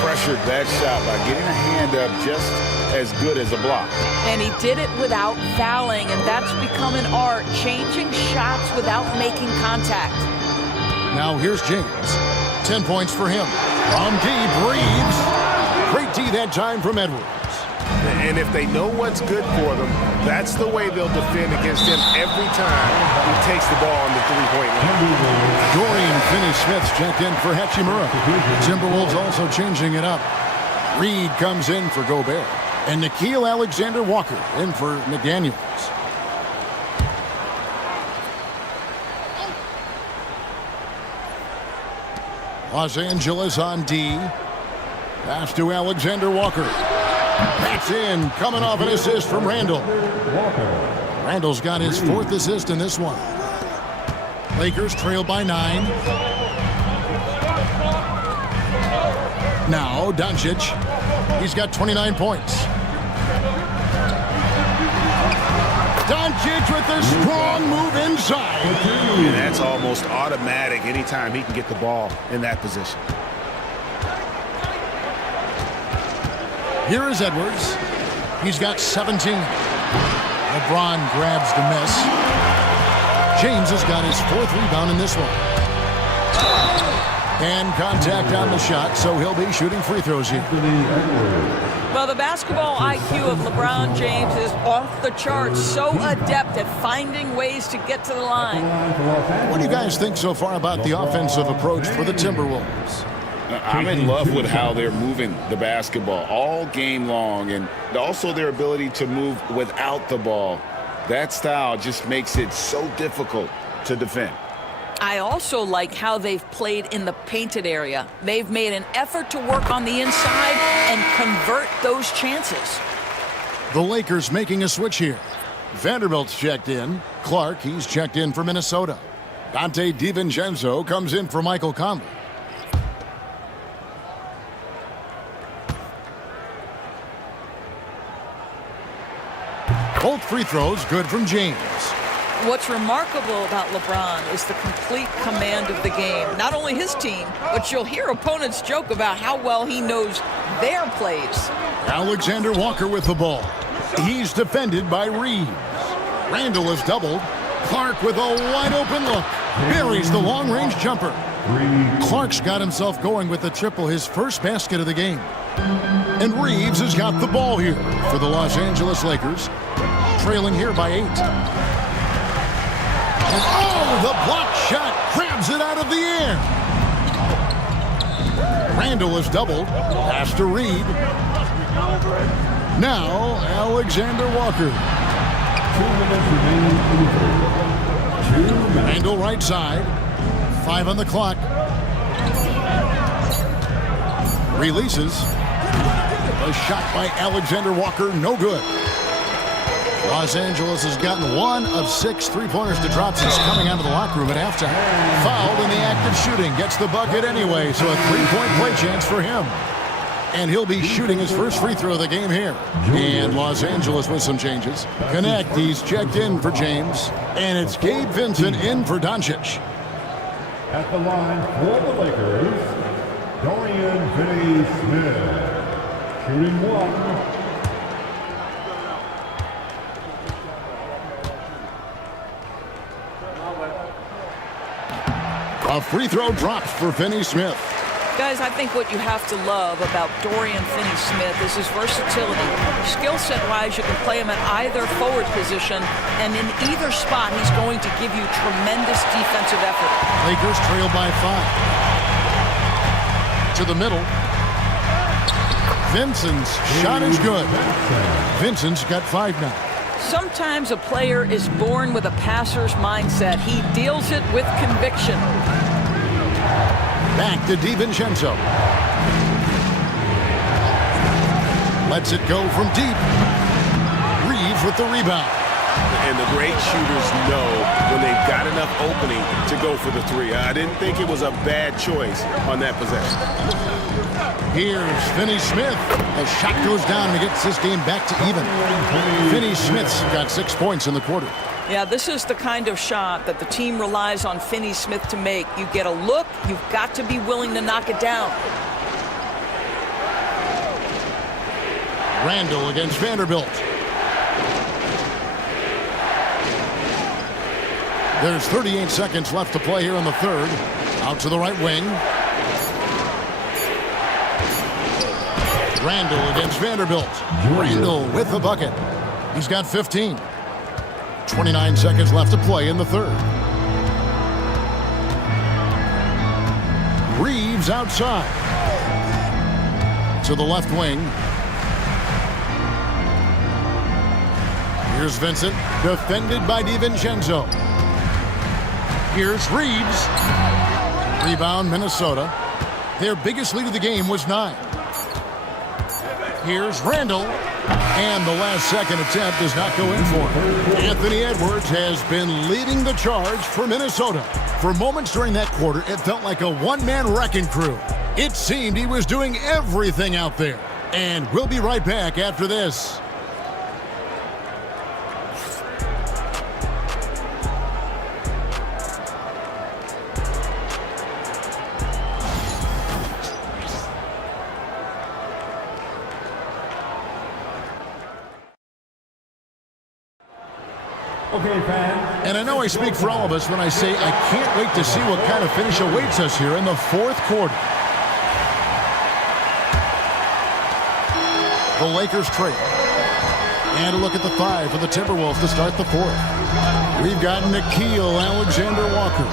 Pressured that shot by getting a hand up just as good as a block. And he did it without fouling, and that's become an art, changing shots without making contact. Now here's James. 10 points for him. From deep, Reeves. Great D that time from Edwards. And if they know what's good for them, that's the way they'll defend against him every time he takes the ball on the three-point line. Dorian Finney-Smith's checked in for Hachimura. Timberwolves also changing it up. Reed comes in for Gobert. And Nickeil Alexander-Walker in for McDaniels. Los Angeles on D. Pass to Alexander-Walker. That's in. Coming off an assist from Randall. Randall's got his 4th assist in this one. Lakers trail by 9. Now Doncic. He's got 29 points. Doncic with a strong move inside. And that's almost automatic anytime he can get the ball in that position. Here is Edwards. He's got 17. LeBron grabs the miss. James has got his 4th rebound in this one. And contact on the shot, so he'll be shooting free throws here. Well, the basketball IQ of LeBron James is off the charts. So adept at finding ways to get to the line. What do you guys think so far about the offensive approach for the Timberwolves? I'm in love with how they're moving the basketball all game long, and also their ability to move without the ball. That style just makes it so difficult to defend. I also like how they've played in the painted area. They've made an effort to work on the inside and convert those chances. The Lakers making a switch here. Vanderbilt's checked in. Clark, he's checked in for Minnesota. Dante DiVincenzo comes in for Michael Conley. Both free throws good from James. What's remarkable about LeBron is the complete command of the game. Not only his team, but you'll hear opponents joke about how well he knows their plays. Alexander Walker with the ball. He's defended by Reeves. Randall is doubled. Clark with a wide open look. Buries the long-range jumper. Clark's got himself going with the triple, his first basket of the game. And Reeves has got the ball here for the Los Angeles Lakers, trailing here by 8. And oh, the block shot grabs it out of the air. Randall is doubled. Pass to Reed. Now Alexander Walker. 2 minutes remaining. Randall right side. 5 on the clock. Releases. A shot by Alexander Walker, no good. Los Angeles has gotten 1 of 6 3-pointers to drop since coming out of the locker room at halftime. Fouled in the act of shooting. Gets the bucket anyway, so a 3-point play chance for him. And he'll be shooting his first free throw of the game here. And Los Angeles with some changes. Connect, he's checked in for James. And it's Gabe Vincent in for Doncic. At the line for the Lakers, Dorian Finney-Smith. Shooting 1. A free throw drops for Finney-Smith. Guys, I think what you have to love about Dorian Finney-Smith is his versatility. Skill set-wise, you can play him at either forward position, and in either spot, he's going to give you tremendous defensive effort. Lakers trail by 5. To the middle. Vincent's shot is good. Vincent's got 5 now. Sometimes a player is born with a passer's mindset. He deals it with conviction. Back to DiVincenzo. Lets it go from deep. Reeves with the rebound. And the great shooters know when they've got enough opening to go for the 3. I didn't think it was a bad choice on that possession. Here's Finney-Smith. The shot goes down and he gets this game back to even. Finney-Smith's got 6 points in the quarter. Yeah, this is the kind of shot that the team relies on Finney-Smith to make. You get a look, you've got to be willing to knock it down. Randall against Vanderbilt. There's 38 seconds left to play here in the third. Out to the right wing. Randall against Vanderbilt. Randall with the bucket. He's got 15. 29 seconds left to play in the third. Reeves outside. to the left wing. Here's Vincent, defended by DiVincenzo. Here's Reeves. Rebound, Minnesota. Their biggest lead of the game was 9. Here's Randall. And the last second attempt does not go in for him. Anthony Edwards has been leading the charge for Minnesota. For moments during that quarter, it felt like a one-man wrecking crew. It seemed he was doing everything out there. And we'll be right back after this. Okay, fans. And I know I speak for all of us when I say I can't wait to see what kind of finish awaits us here in the fourth quarter. The Lakers trail. And a look at the 5 for the Timberwolves to start the fourth. We've got Nickeil Alexander-Walker.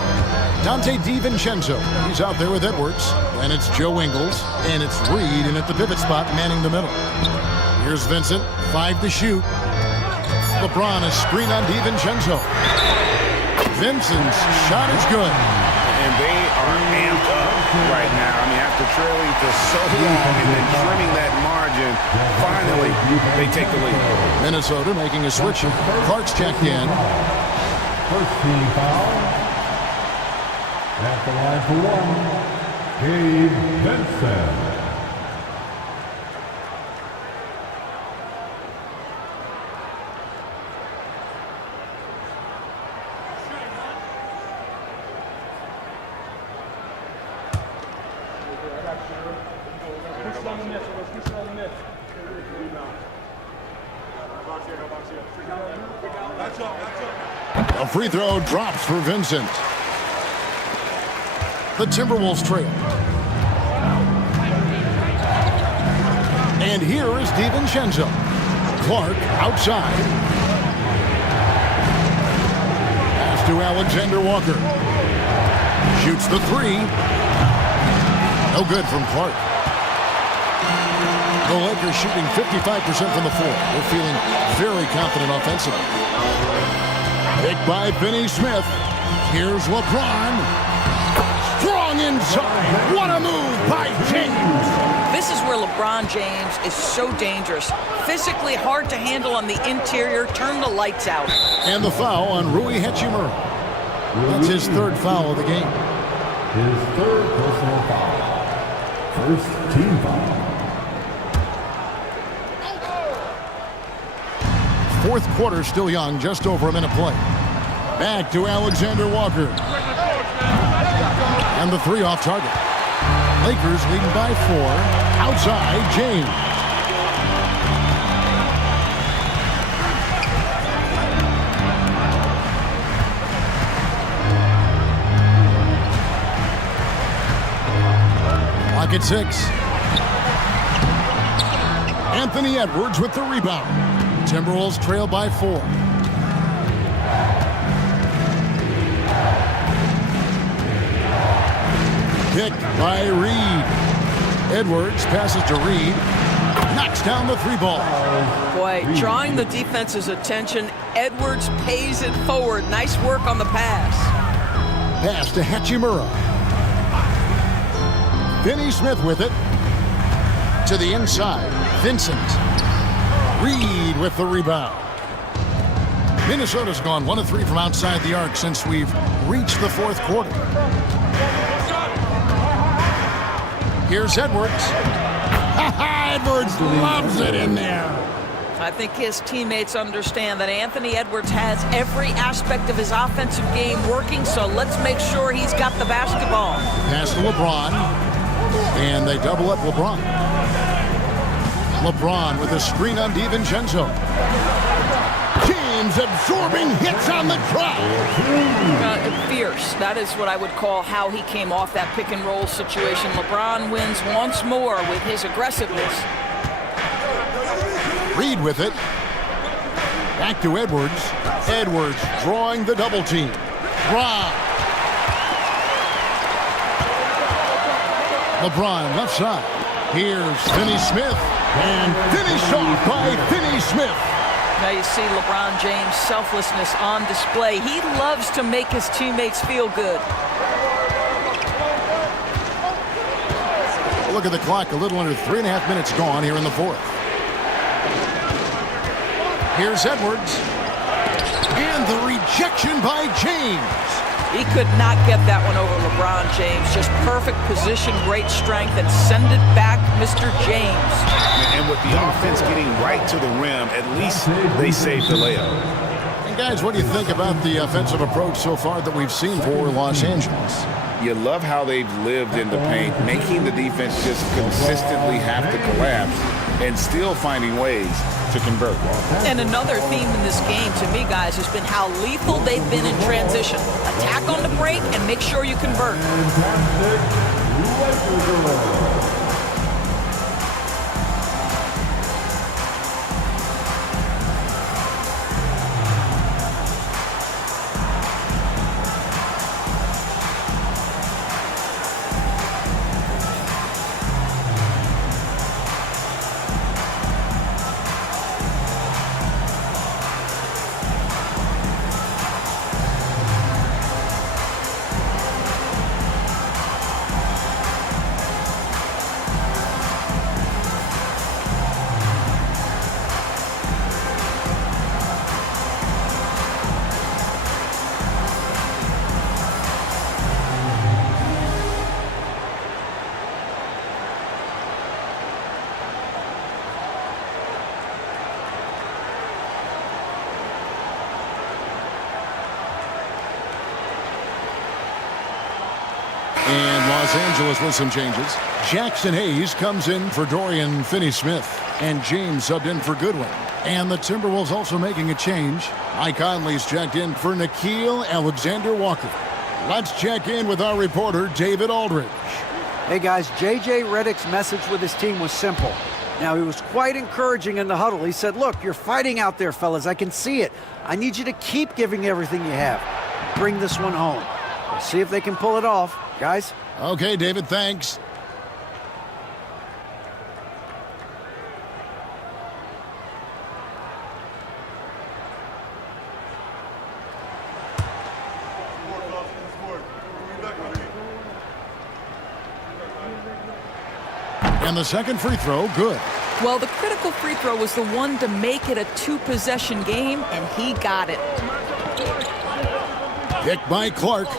Dante DiVincenzo. He's out there with Edwards. And it's Joe Ingles. And it's Reed in at the pivot spot manning the middle. Here's Vincent. 5 to shoot. LeBron is screen on DiVincenzo. Vincent's shot is good. And they are amped up right now. I mean, after trailing for so long and then trimming that margin, finally they take the lead. Minnesota making a switch. Clark's checked in. First team foul. At the line for 1, Gabe Vincent. A free throw drops for Vincent. The Timberwolves trail. And here is DiVincenzo. Clark outside. Pass to Alexander-Walker. Shoots the 3. No good from Clark. The Lakers shooting 55% from the floor. They're feeling very confident offensively. Picked by Finney-Smith. Here's LeBron. Strong inside. What a move by James. This is where LeBron James is so dangerous. Physically hard to handle on the interior. Turn the lights out. And the foul on Rui Hachimura. That's his 3rd foul of the game. His 3rd personal foul. First team foul. Fourth quarter still young, just over a minute play. Back to Alexander-Walker. And the 3 off target. Lakers leading by 4. Outside, James. Clock at 6. Anthony Edwards with the rebound. Timberwolves trail by 4. Picked by Reed. Edwards passes to Reed. Knocks down the 3 ball. Boy, drawing the defense's attention. Edwards pays it forward. Nice work on the pass. Pass to Hachimura. Finney-Smith with it. To the inside. Vincent. Reed with the rebound. Minnesota's gone 1 of 3 from outside the arc since we've reached the fourth quarter. Here's Edwards. Edwards loves it in there. I think his teammates understand that Anthony Edwards has every aspect of his offensive game working, so let's make sure he's got the basketball. Pass to LeBron. And they double up LeBron. LeBron with a screen on DiVincenzo. James absorbing hits on the drop. Fierce. That is what I would call how he came off that pick and roll situation. LeBron wins once more with his aggressiveness. Reed with it. Back to Edwards. Edwards drawing the double team. Rob. LeBron left side. Here's Finney Smith, and finished off by Finney Smith. Now you see LeBron James' selflessness on display. He loves to make his teammates feel good. Look at the clock, a little under 3.5 minutes gone here in the fourth. Here's Edwards. And the rejection by James. He could not get that one over LeBron James. Just perfect position, great strength, and send it back, Mr. James. And with the offense getting right to the rim, at least they saved the layup. And guys, what do you think about the offensive approach so far that we've seen for Los Angeles? You love how they've lived in the paint, making the defense just consistently have to collapse and still finding ways to convert. And another theme in this game, to me, guys, has been how lethal they've been in transition. Attack on the break and make sure you convert. And Los Angeles with some changes. Jackson Hayes comes in for Dorian Finney-Smith. And James subbed in for Goodwin. And the Timberwolves also making a change. Mike Conley's checked in for Nickeil Alexander-Walker. Let's check in with our reporter, David Aldridge. Hey guys, J.J. Redick's message with his team was simple. Now, he was quite encouraging in the huddle. He said, look, you're fighting out there, fellas. I can see it. I need you to keep giving everything you have. Bring this one home. We'll see if they can pull it off. Guys? Okay, David, thanks. And the second free throw, good. Well, the critical free throw was the one to make it a two-possession game, and he got it. Picked by Clark.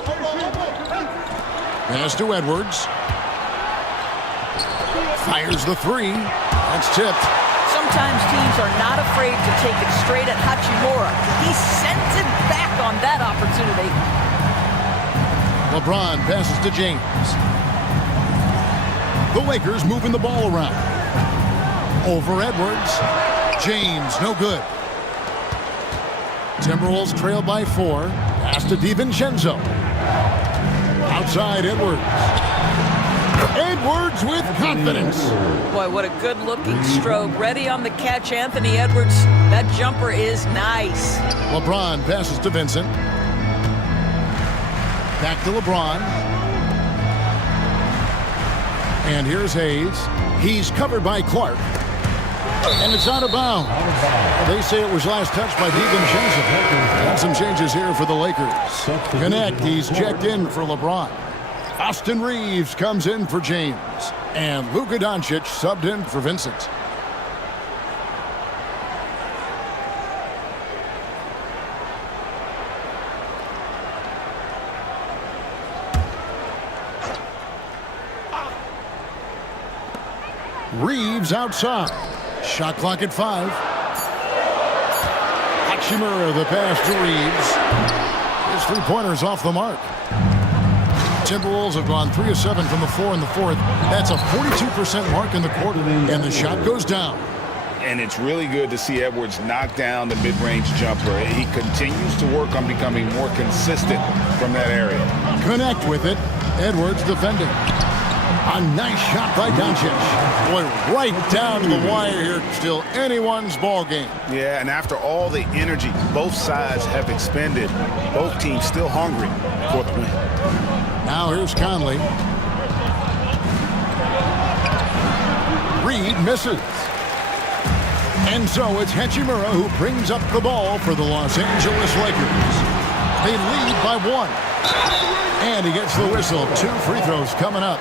Pass to Edwards. Fires the three. That's tipped. Sometimes teams are not afraid to take it straight at Hachimura. He sends it back on that opportunity. LeBron passes to James. The Lakers moving the ball around. Over Edwards. James, no good. Timberwolves trail by 4. Pass to DiVincenzo. Outside Edwards. Edwards with confidence. Boy, what a good-looking stroke. Ready on the catch, Anthony Edwards. That jumper is nice. LeBron passes to Vincent. Back to LeBron. And here's Hayes. He's covered by Clark. And it's out of bounds. They say it was last touched by DiVincenzo. And some changes here for the Lakers. Connect, he's checked in for LeBron. Austin Reeves comes in for James. And Luka Doncic subbed in for Vincent. Reeves outside. Shot clock at 5. Hachimura the pass to Reeves. His three-pointer's off the mark. Timberwolves have gone 3 of 7 from the floor in the fourth. That's a 42% mark in the quarter. And the shot goes down. And it's really good to see Edwards knock down the mid-range jumper. He continues to work on becoming more consistent from that area. Connect with it. Edwards defending. A nice shot by Doncic. Boy, right down to the wire here. Still anyone's ball game. Yeah, and after all the energy both sides have expended, both teams still hungry for the win. Now here's Conley. Reed misses. And so it's Hachimura who brings up the ball for the Los Angeles Lakers. They lead by 1. And he gets the whistle. 2 free throws coming up.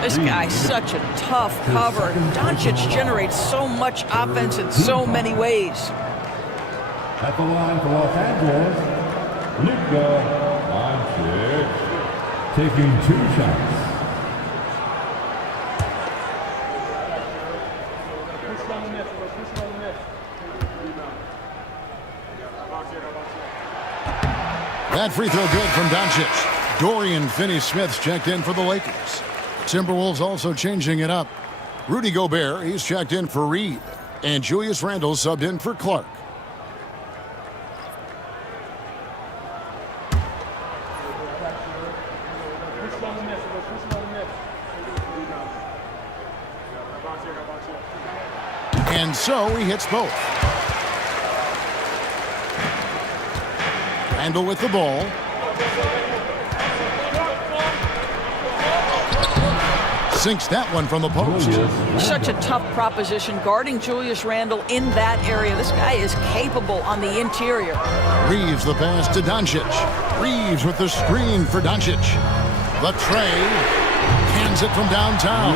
This guy's such a tough cover. Doncic generates so much offense in so many ways. At the line for Los Angeles, Luka Doncic taking 2 shots. That free throw good from Doncic. Dorian Finney-Smith's checked in for the Lakers. Timberwolves also changing it up. Rudy Gobert, he's checked in for Reed. And Julius Randle subbed in for Clark. And so he hits both. Randle with the ball. Sinks that one from the post. Such a tough proposition guarding Julius Randle in that area. This guy is capable on the interior. Reeves the pass to Doncic. Reeves with the screen for Doncic. The tray. Hands it from downtown.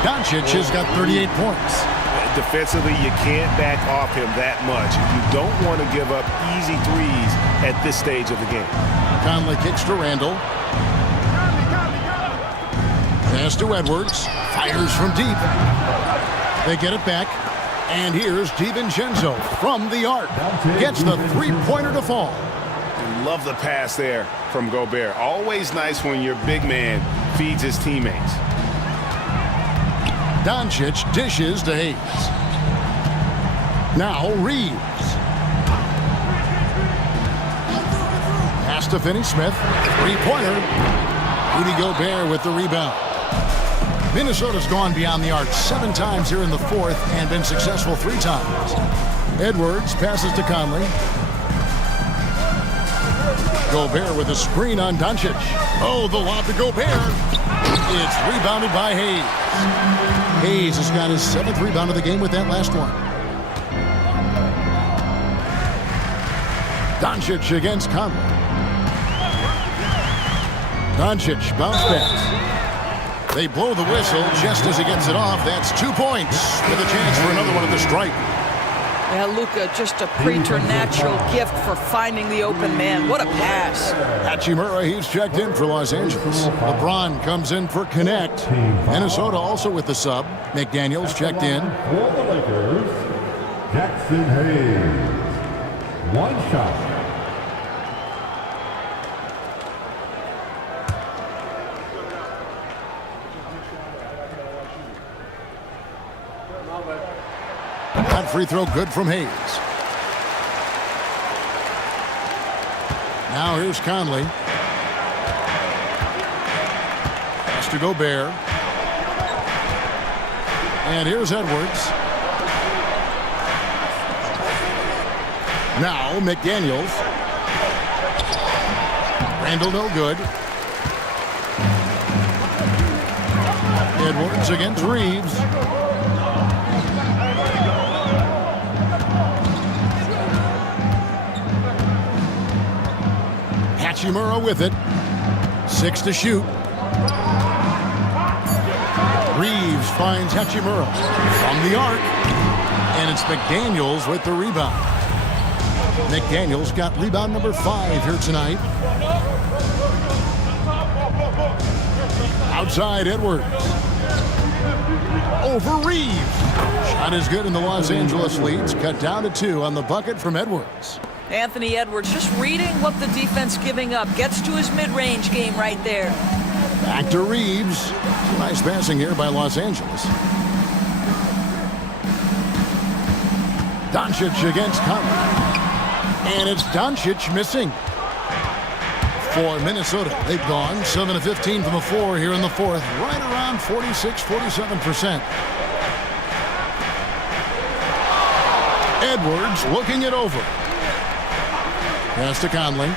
Doncic has got 38 points. Defensively, you can't back off him that much. You don't want to give up easy threes at this stage of the game. Conley kicks to Randle. Pass to Edwards. Fires from deep. They get it back. And here's DiVincenzo from the arc. Gets the three-pointer to fall. Love the pass there from Gobert. Always nice when your big man feeds his teammates. Doncic dishes to Hayes. Now Reeves. Pass to Finney-Smith. Three-pointer. Rudy Gobert with the rebound. Minnesota's gone beyond the arc 7 times here in the 4th and been successful 3 times. Edwards passes to Conley. Gobert with a screen on Doncic. Oh, the lob to Gobert. It's rebounded by Hayes. Hayes has got his 7th rebound of the game with that last one. Doncic against Conley. Doncic bounce pass. They blow the whistle just as he gets it off. That's 2 points with a chance for another one at the stripe. Yeah, Luka, just a preternatural gift for finding the open man. What a pass. Hachimura, he's checked in for Los Angeles. LeBron comes in for Connect. Minnesota also with the sub. McDaniels checked in. For the Lakers, Jackson Hayes. 1 shot. That free throw good from Hayes. Now here's Conley. Pass to Gobert. And here's Edwards. Now McDaniels. Randle no good. Edwards against Reeves. Hachimura with it. 6 to shoot. Reeves finds Hachimura from the arc. And it's McDaniels with the rebound. McDaniels got rebound number 5 here tonight. Outside Edwards. Over Reeves. Shot is good, and the Los Angeles leads cut down to 2 on the bucket from Edwards. Anthony Edwards just reading what the defense giving up. Gets to his mid-range game right there. Back to Reeves. Nice passing here by Los Angeles. Doncic against Conley. And it's Doncic missing. For Minnesota, they've gone 7 of 15 from the floor here in the 4th. Right around 46-47%. Edwards looking it over. Pass to Conley.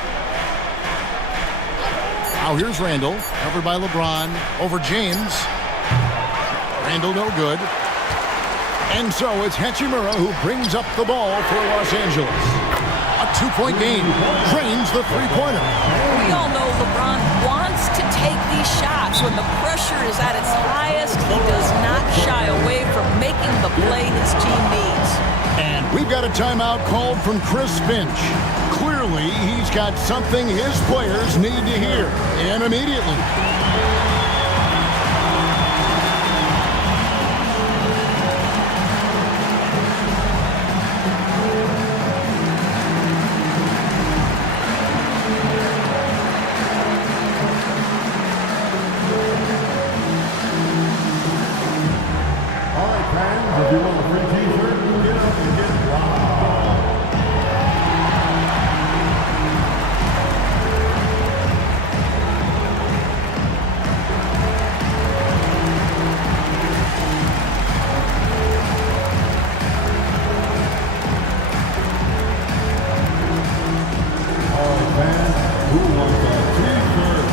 Now here's Randle, covered by LeBron, over James. Randall no good. And so it's Hachimura who brings up the ball for Los Angeles. A 2-point game. Drains the three-pointer. We all know LeBron wants to take these shots. When the pressure is at its highest, he does not shy away from making the play his team needs. And we've got a timeout called from Chris Finch. Clearly, he's got something his players need to hear, and immediately. All right, fans, if you want a free t-shirt, get up and get loud. All right, fans, who wants a t-shirt?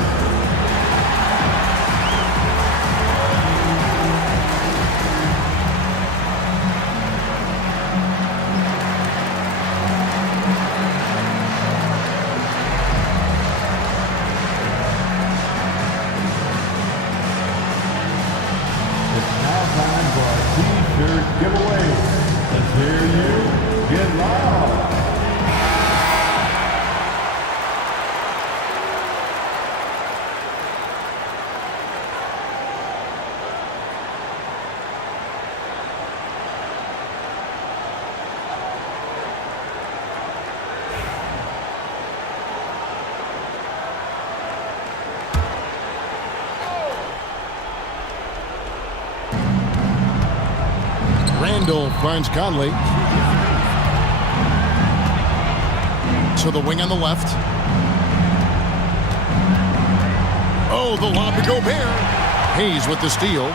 It's now time for our t-shirt giveaway. Let's hear you get loud. Randall finds Conley. To the wing on the left. Oh, the lob to Gobert. Hayes with the steal.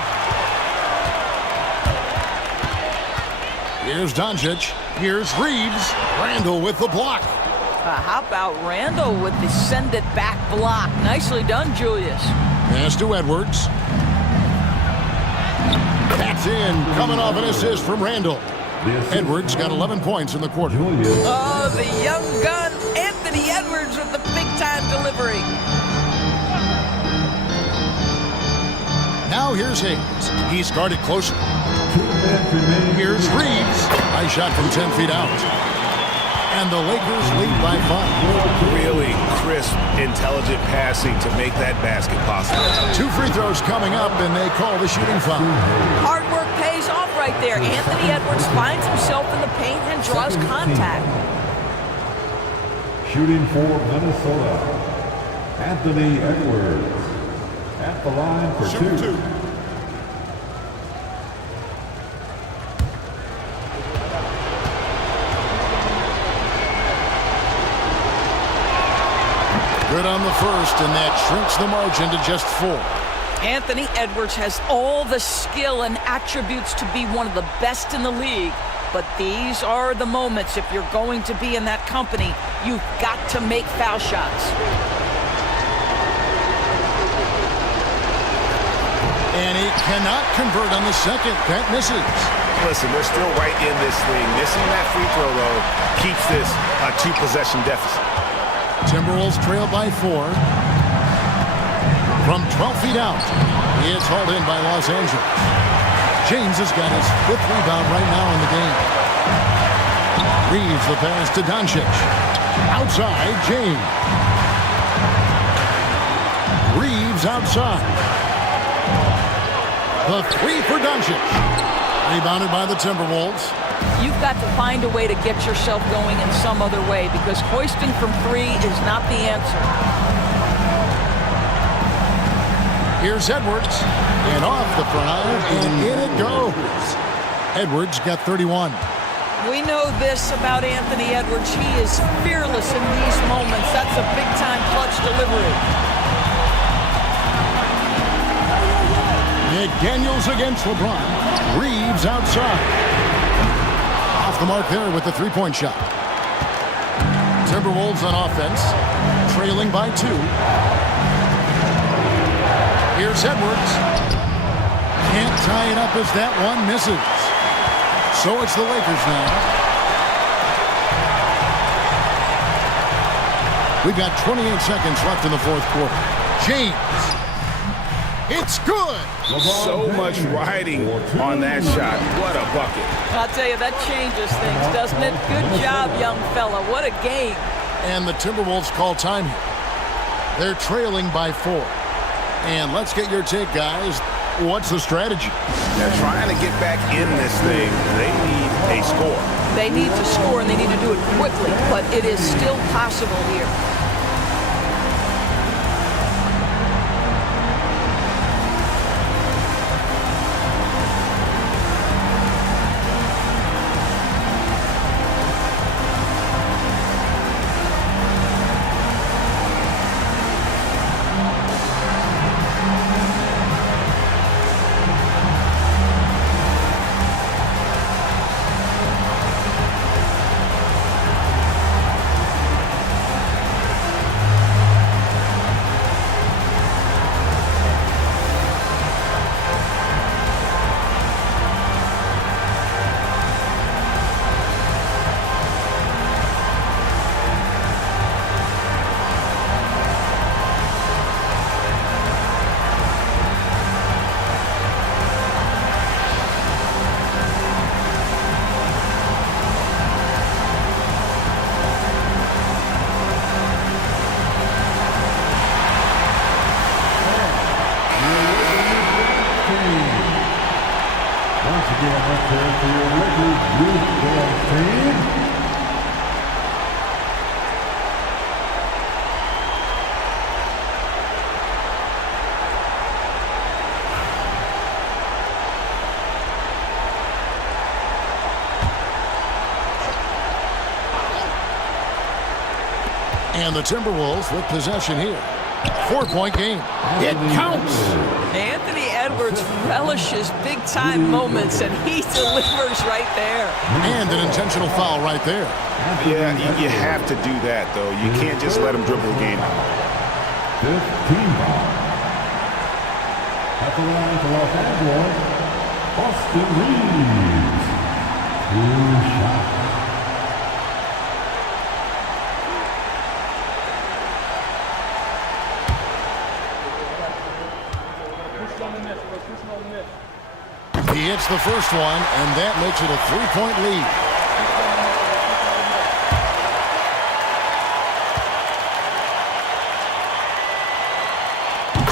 Here's Doncic. Here's Reeves. Randall with the block. How about Randall with the send-it-back block? Nicely done, Julius. Pass to Edwards. That's in. Coming off an assist from Randall. Edwards got 11 points in the quarter. Oh, the young gun, Anthony Edwards with the big-time delivery. Now here's Hayes. He's guarded closer. Here's Reeves. Nice shot from 10 feet out. And the Lakers lead by 5. Really crisp, intelligent passing to make that basket possible. 2 free throws coming up, and they call the shooting foul. Hard work pays off right there. Anthony Edwards finds himself in the paint and draws contact. Shooting for Minnesota, Anthony Edwards. At the line for two. Good on the first, and that shrinks the margin to just 4. Anthony Edwards has all the skill and attributes to be one of the best in the league. But these are the moments, if you're going to be in that company, you've got to make foul shots. And he cannot convert on the second. That misses. Listen, they're still right in this thing. Missing that free throw, though, keeps this a 2-possession deficit. Timberwolves trail by 4. From 12 feet out, he is hauled in by Los Angeles. James has got his 5th rebound right now in the game. Reeves the pass to Doncic. Outside, James. Reeves outside. The 3 for Doncic. Rebounded by the Timberwolves. You've got to find a way to get yourself going in some other way, because hoisting from 3 is not the answer. Here's Edwards. And off the front iron, and in it goes. Edwards got 31. We know this about Anthony Edwards. He is fearless in these moments. That's a big-time clutch delivery. McDaniels against LeBron. Reeves outside. Off the mark there with the 3-point shot. Timberwolves on offense, trailing by 2. Here's Edwards. Can't tie it up as that one misses. So it's the Lakers now. We've got 28 seconds left in the fourth quarter. James. It's good. So much riding on that shot. What a bucket. I'll tell you, that changes things, doesn't it? Good job, young fella. What a game. And the Timberwolves call time here. They're trailing by 4. And let's get your take, guys. What's the strategy? They're trying to get back in this thing. They need a score. They need to score, and they need to do it quickly, but it is still possible here. And the Timberwolves with possession here. 4-point game. It counts. Anthony Edwards relishes big-time moments, and he delivers right there. And an intentional foul right there. Yeah, you have to do that, though. You can't just let him dribble the game out. 15 foul. At the line for Los Angeles, Austin Reeves. 2 shots. He hits the first one, and that makes it a 3-point lead.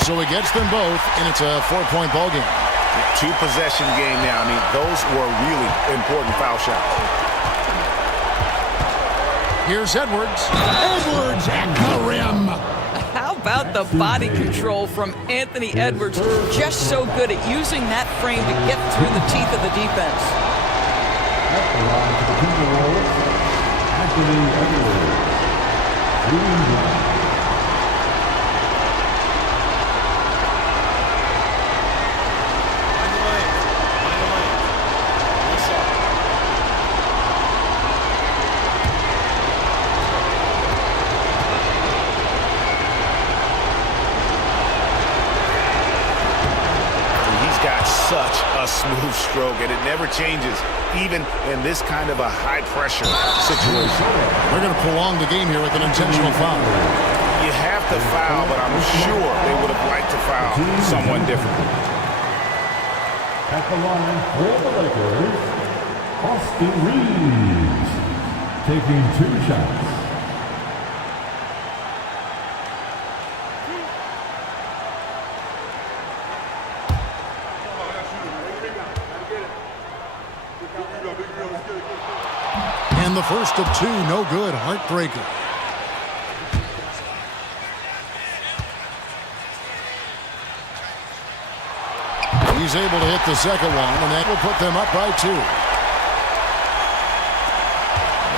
So he gets them both, and it's a 4-point ball game. 2-possession game now. I mean, those were really important foul shots. Here's Edwards. Edwards at the rim. How about the body control from Anthony Edwards? Just so good at using that frame to get through the teeth of the defense. At the line for the Timberwolves, Anthony Edwards. 3 Such a smooth stroke, and it never changes, even in this kind of a high-pressure situation. They're going to prolong the game here with an intentional foul. You have to foul, but I'm sure they would have liked to foul someone different. At the line for the Lakers, Austin Reeves taking 2 shots. And the first of 2, no good. Heartbreaker. He's able to hit the second one, and that will put them up by 2.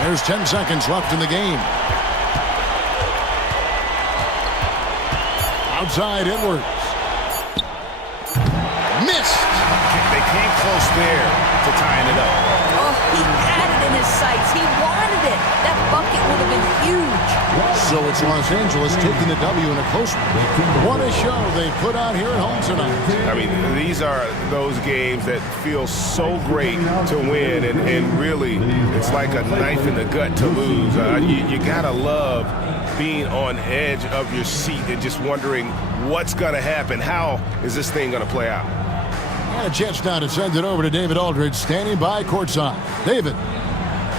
There's 10 seconds left in the game. Outside Edwards. Missed. They came close there to tying it up. Oh, he had it in his sights. He wanted it. That bucket would have been huge. So it's Los Angeles taking the W in a close one. What a show they put on here at home tonight. I mean, these are those games that feel so great to win, and really, it's like a knife in the gut to lose. You gotta love being on edge of your seat and just wondering what's gonna happen. How is this thing gonna play out? And a chance now to send it over to David Aldridge, standing by courtside. David.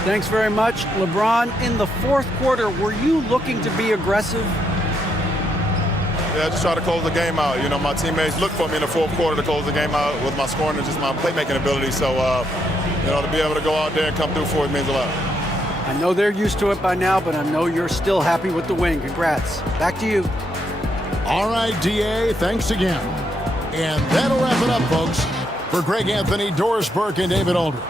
Thanks very much. LeBron, in the fourth quarter, were you looking to be aggressive? Yeah, just try to close the game out. You know, my teammates look for me in the fourth quarter to close the game out with my scoring and just my playmaking ability. So, you know, to be able to go out there and come through for it means a lot. I know they're used to it by now, but I know you're still happy with the win. Congrats. Back to you. All right, DA, thanks again. And that'll wrap it up, folks. For Greg Anthony, Doris Burke, and David Aldridge,